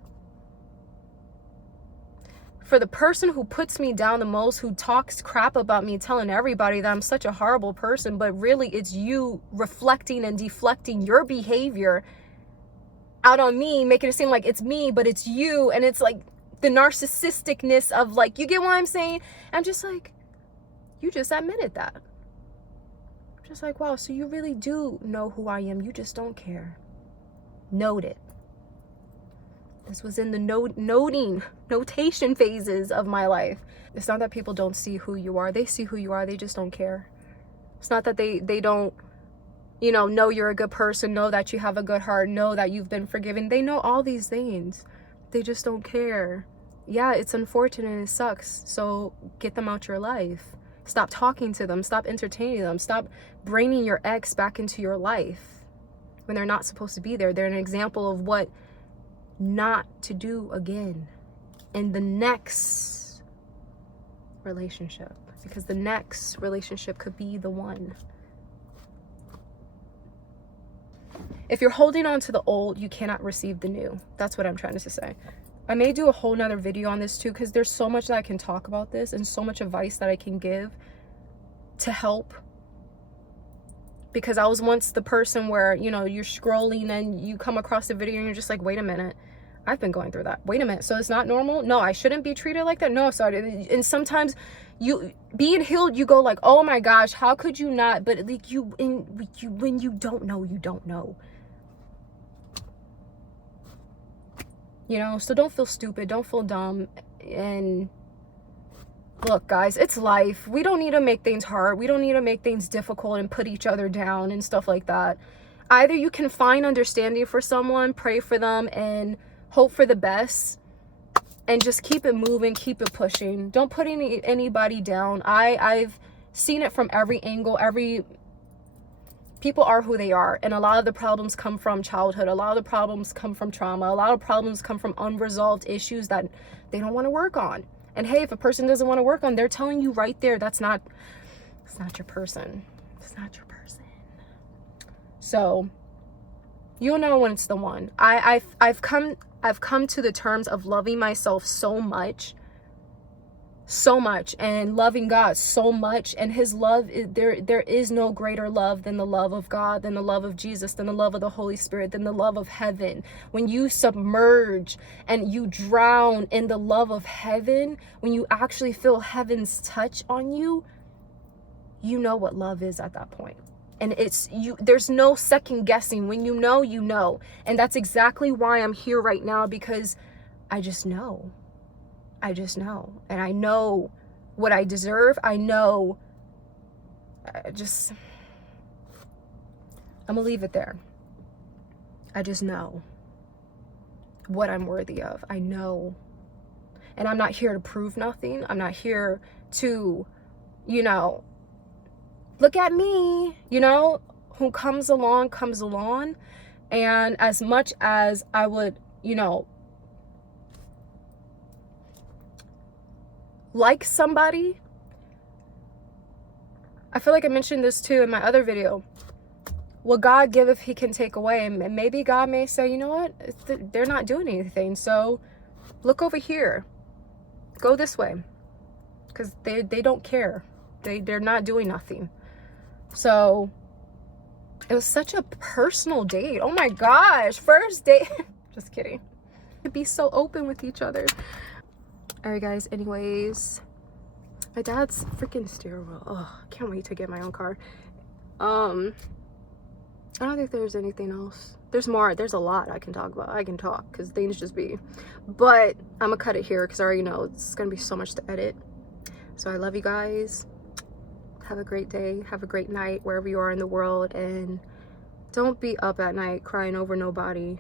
for the person who puts me down the most, who talks crap about me, telling everybody that I'm such a horrible person, but really it's you reflecting and deflecting your behavior out on me, making it seem like it's me, but it's you. And it's like the narcissisticness of like, you get what I'm saying? I'm just like, you just admitted that. I'm just like, wow, so you really do know who I am. You just don't care. Note it. This was in the notation phases of my life. It's not that people don't see who you are. They see who you are. They just don't care. It's not that they don't, you know you're a good person, know that you have a good heart, know that you've been forgiven. They know all these things. They just don't care. Yeah, it's unfortunate and it sucks. So get them out your life. Stop talking to them. Stop entertaining them. Stop bringing your ex back into your life when they're not supposed to be there. They're an example of what not to do again in the next relationship, because the next relationship could be the one. If you're holding on to the old, you cannot receive the new. That's what I'm trying to say. I may do a whole nother video on this too, because there's so much that I can talk about this and so much advice that I can give to help. Because I was once the person where, you're scrolling and you come across a video and you're just like, wait a minute, I've been going through that. Wait a minute, so it's not normal? No, I shouldn't be treated like that? No, sorry. And sometimes you being healed, you go like, oh my gosh, how could you not? But like when you don't know, you don't know. So don't feel stupid, don't feel dumb. And look, guys, it's life. We don't need to make things hard. We don't need to make things difficult and put each other down and stuff like that. Either you can find understanding for someone, pray for them, and hope for the best, and just keep it moving, keep it pushing. Don't put anybody down. I've seen it from every angle. People are who they are, and a lot of the problems come from childhood. A lot of the problems come from trauma. A lot of problems come from unresolved issues that they don't want to work on. And hey, if a person doesn't want to work on, they're telling you right there, it's not your person. It's not your person. So you'll know when it's the one. I've come to the terms of loving myself so much, and loving God so much, and his love, there is no greater love than the love of God, than the love of Jesus, than the love of the Holy Spirit, than the love of heaven. When you submerge and you drown in the love of heaven, when you actually feel heaven's touch on you, you know what love is at that point. And there's no second guessing. When you know. And that's exactly why I'm here right now, because I just know. And I know what I deserve. I'm gonna leave it there. I just know what I'm worthy of. I know. And I'm not here to prove nothing. I'm not here to, look at me, who comes along. And as much as I would, like somebody, I feel like I mentioned this too in my other video. What God giveth, he can take away. And maybe God may say, you know what? They're not doing anything. So look over here. Go this way. Because they don't care. They're not doing nothing. So it was such a personal date. Oh my gosh. First date. Just kidding. To be so open with each other. Alright guys, anyways, my dad's freaking stairwell. Oh, can't wait to get my own car. I don't think there's anything else. There's more. There's a lot I can talk about. I can talk because things just be. But I'm gonna cut it here because I already know it's gonna be so much to edit. So I love you guys. Have a great day. Have a great night wherever you are in the world. And don't be up at night crying over nobody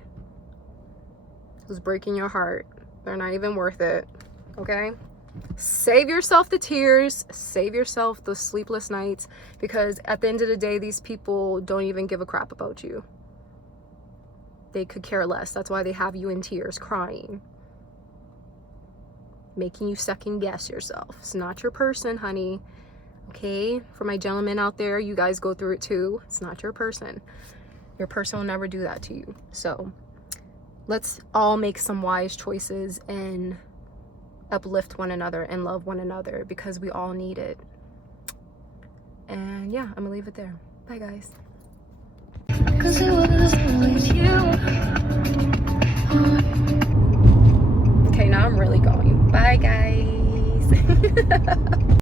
who's breaking your heart. They're not even worth it. Okay? Save yourself the tears. Save yourself the sleepless nights. Because at the end of the day, these people don't even give a crap about you. They could care less. That's why they have you in tears, crying. Making you second guess yourself. It's not your person, honey. Okay? For my gentlemen out there, you guys go through it too. It's not your person. Your person will never do that to you. So, let's all make some wise choices and uplift one another and love one another, because we all need it. And yeah, I'm gonna leave it there. Bye guys. 'Cause it was always you. Okay, now I'm really going. Bye guys.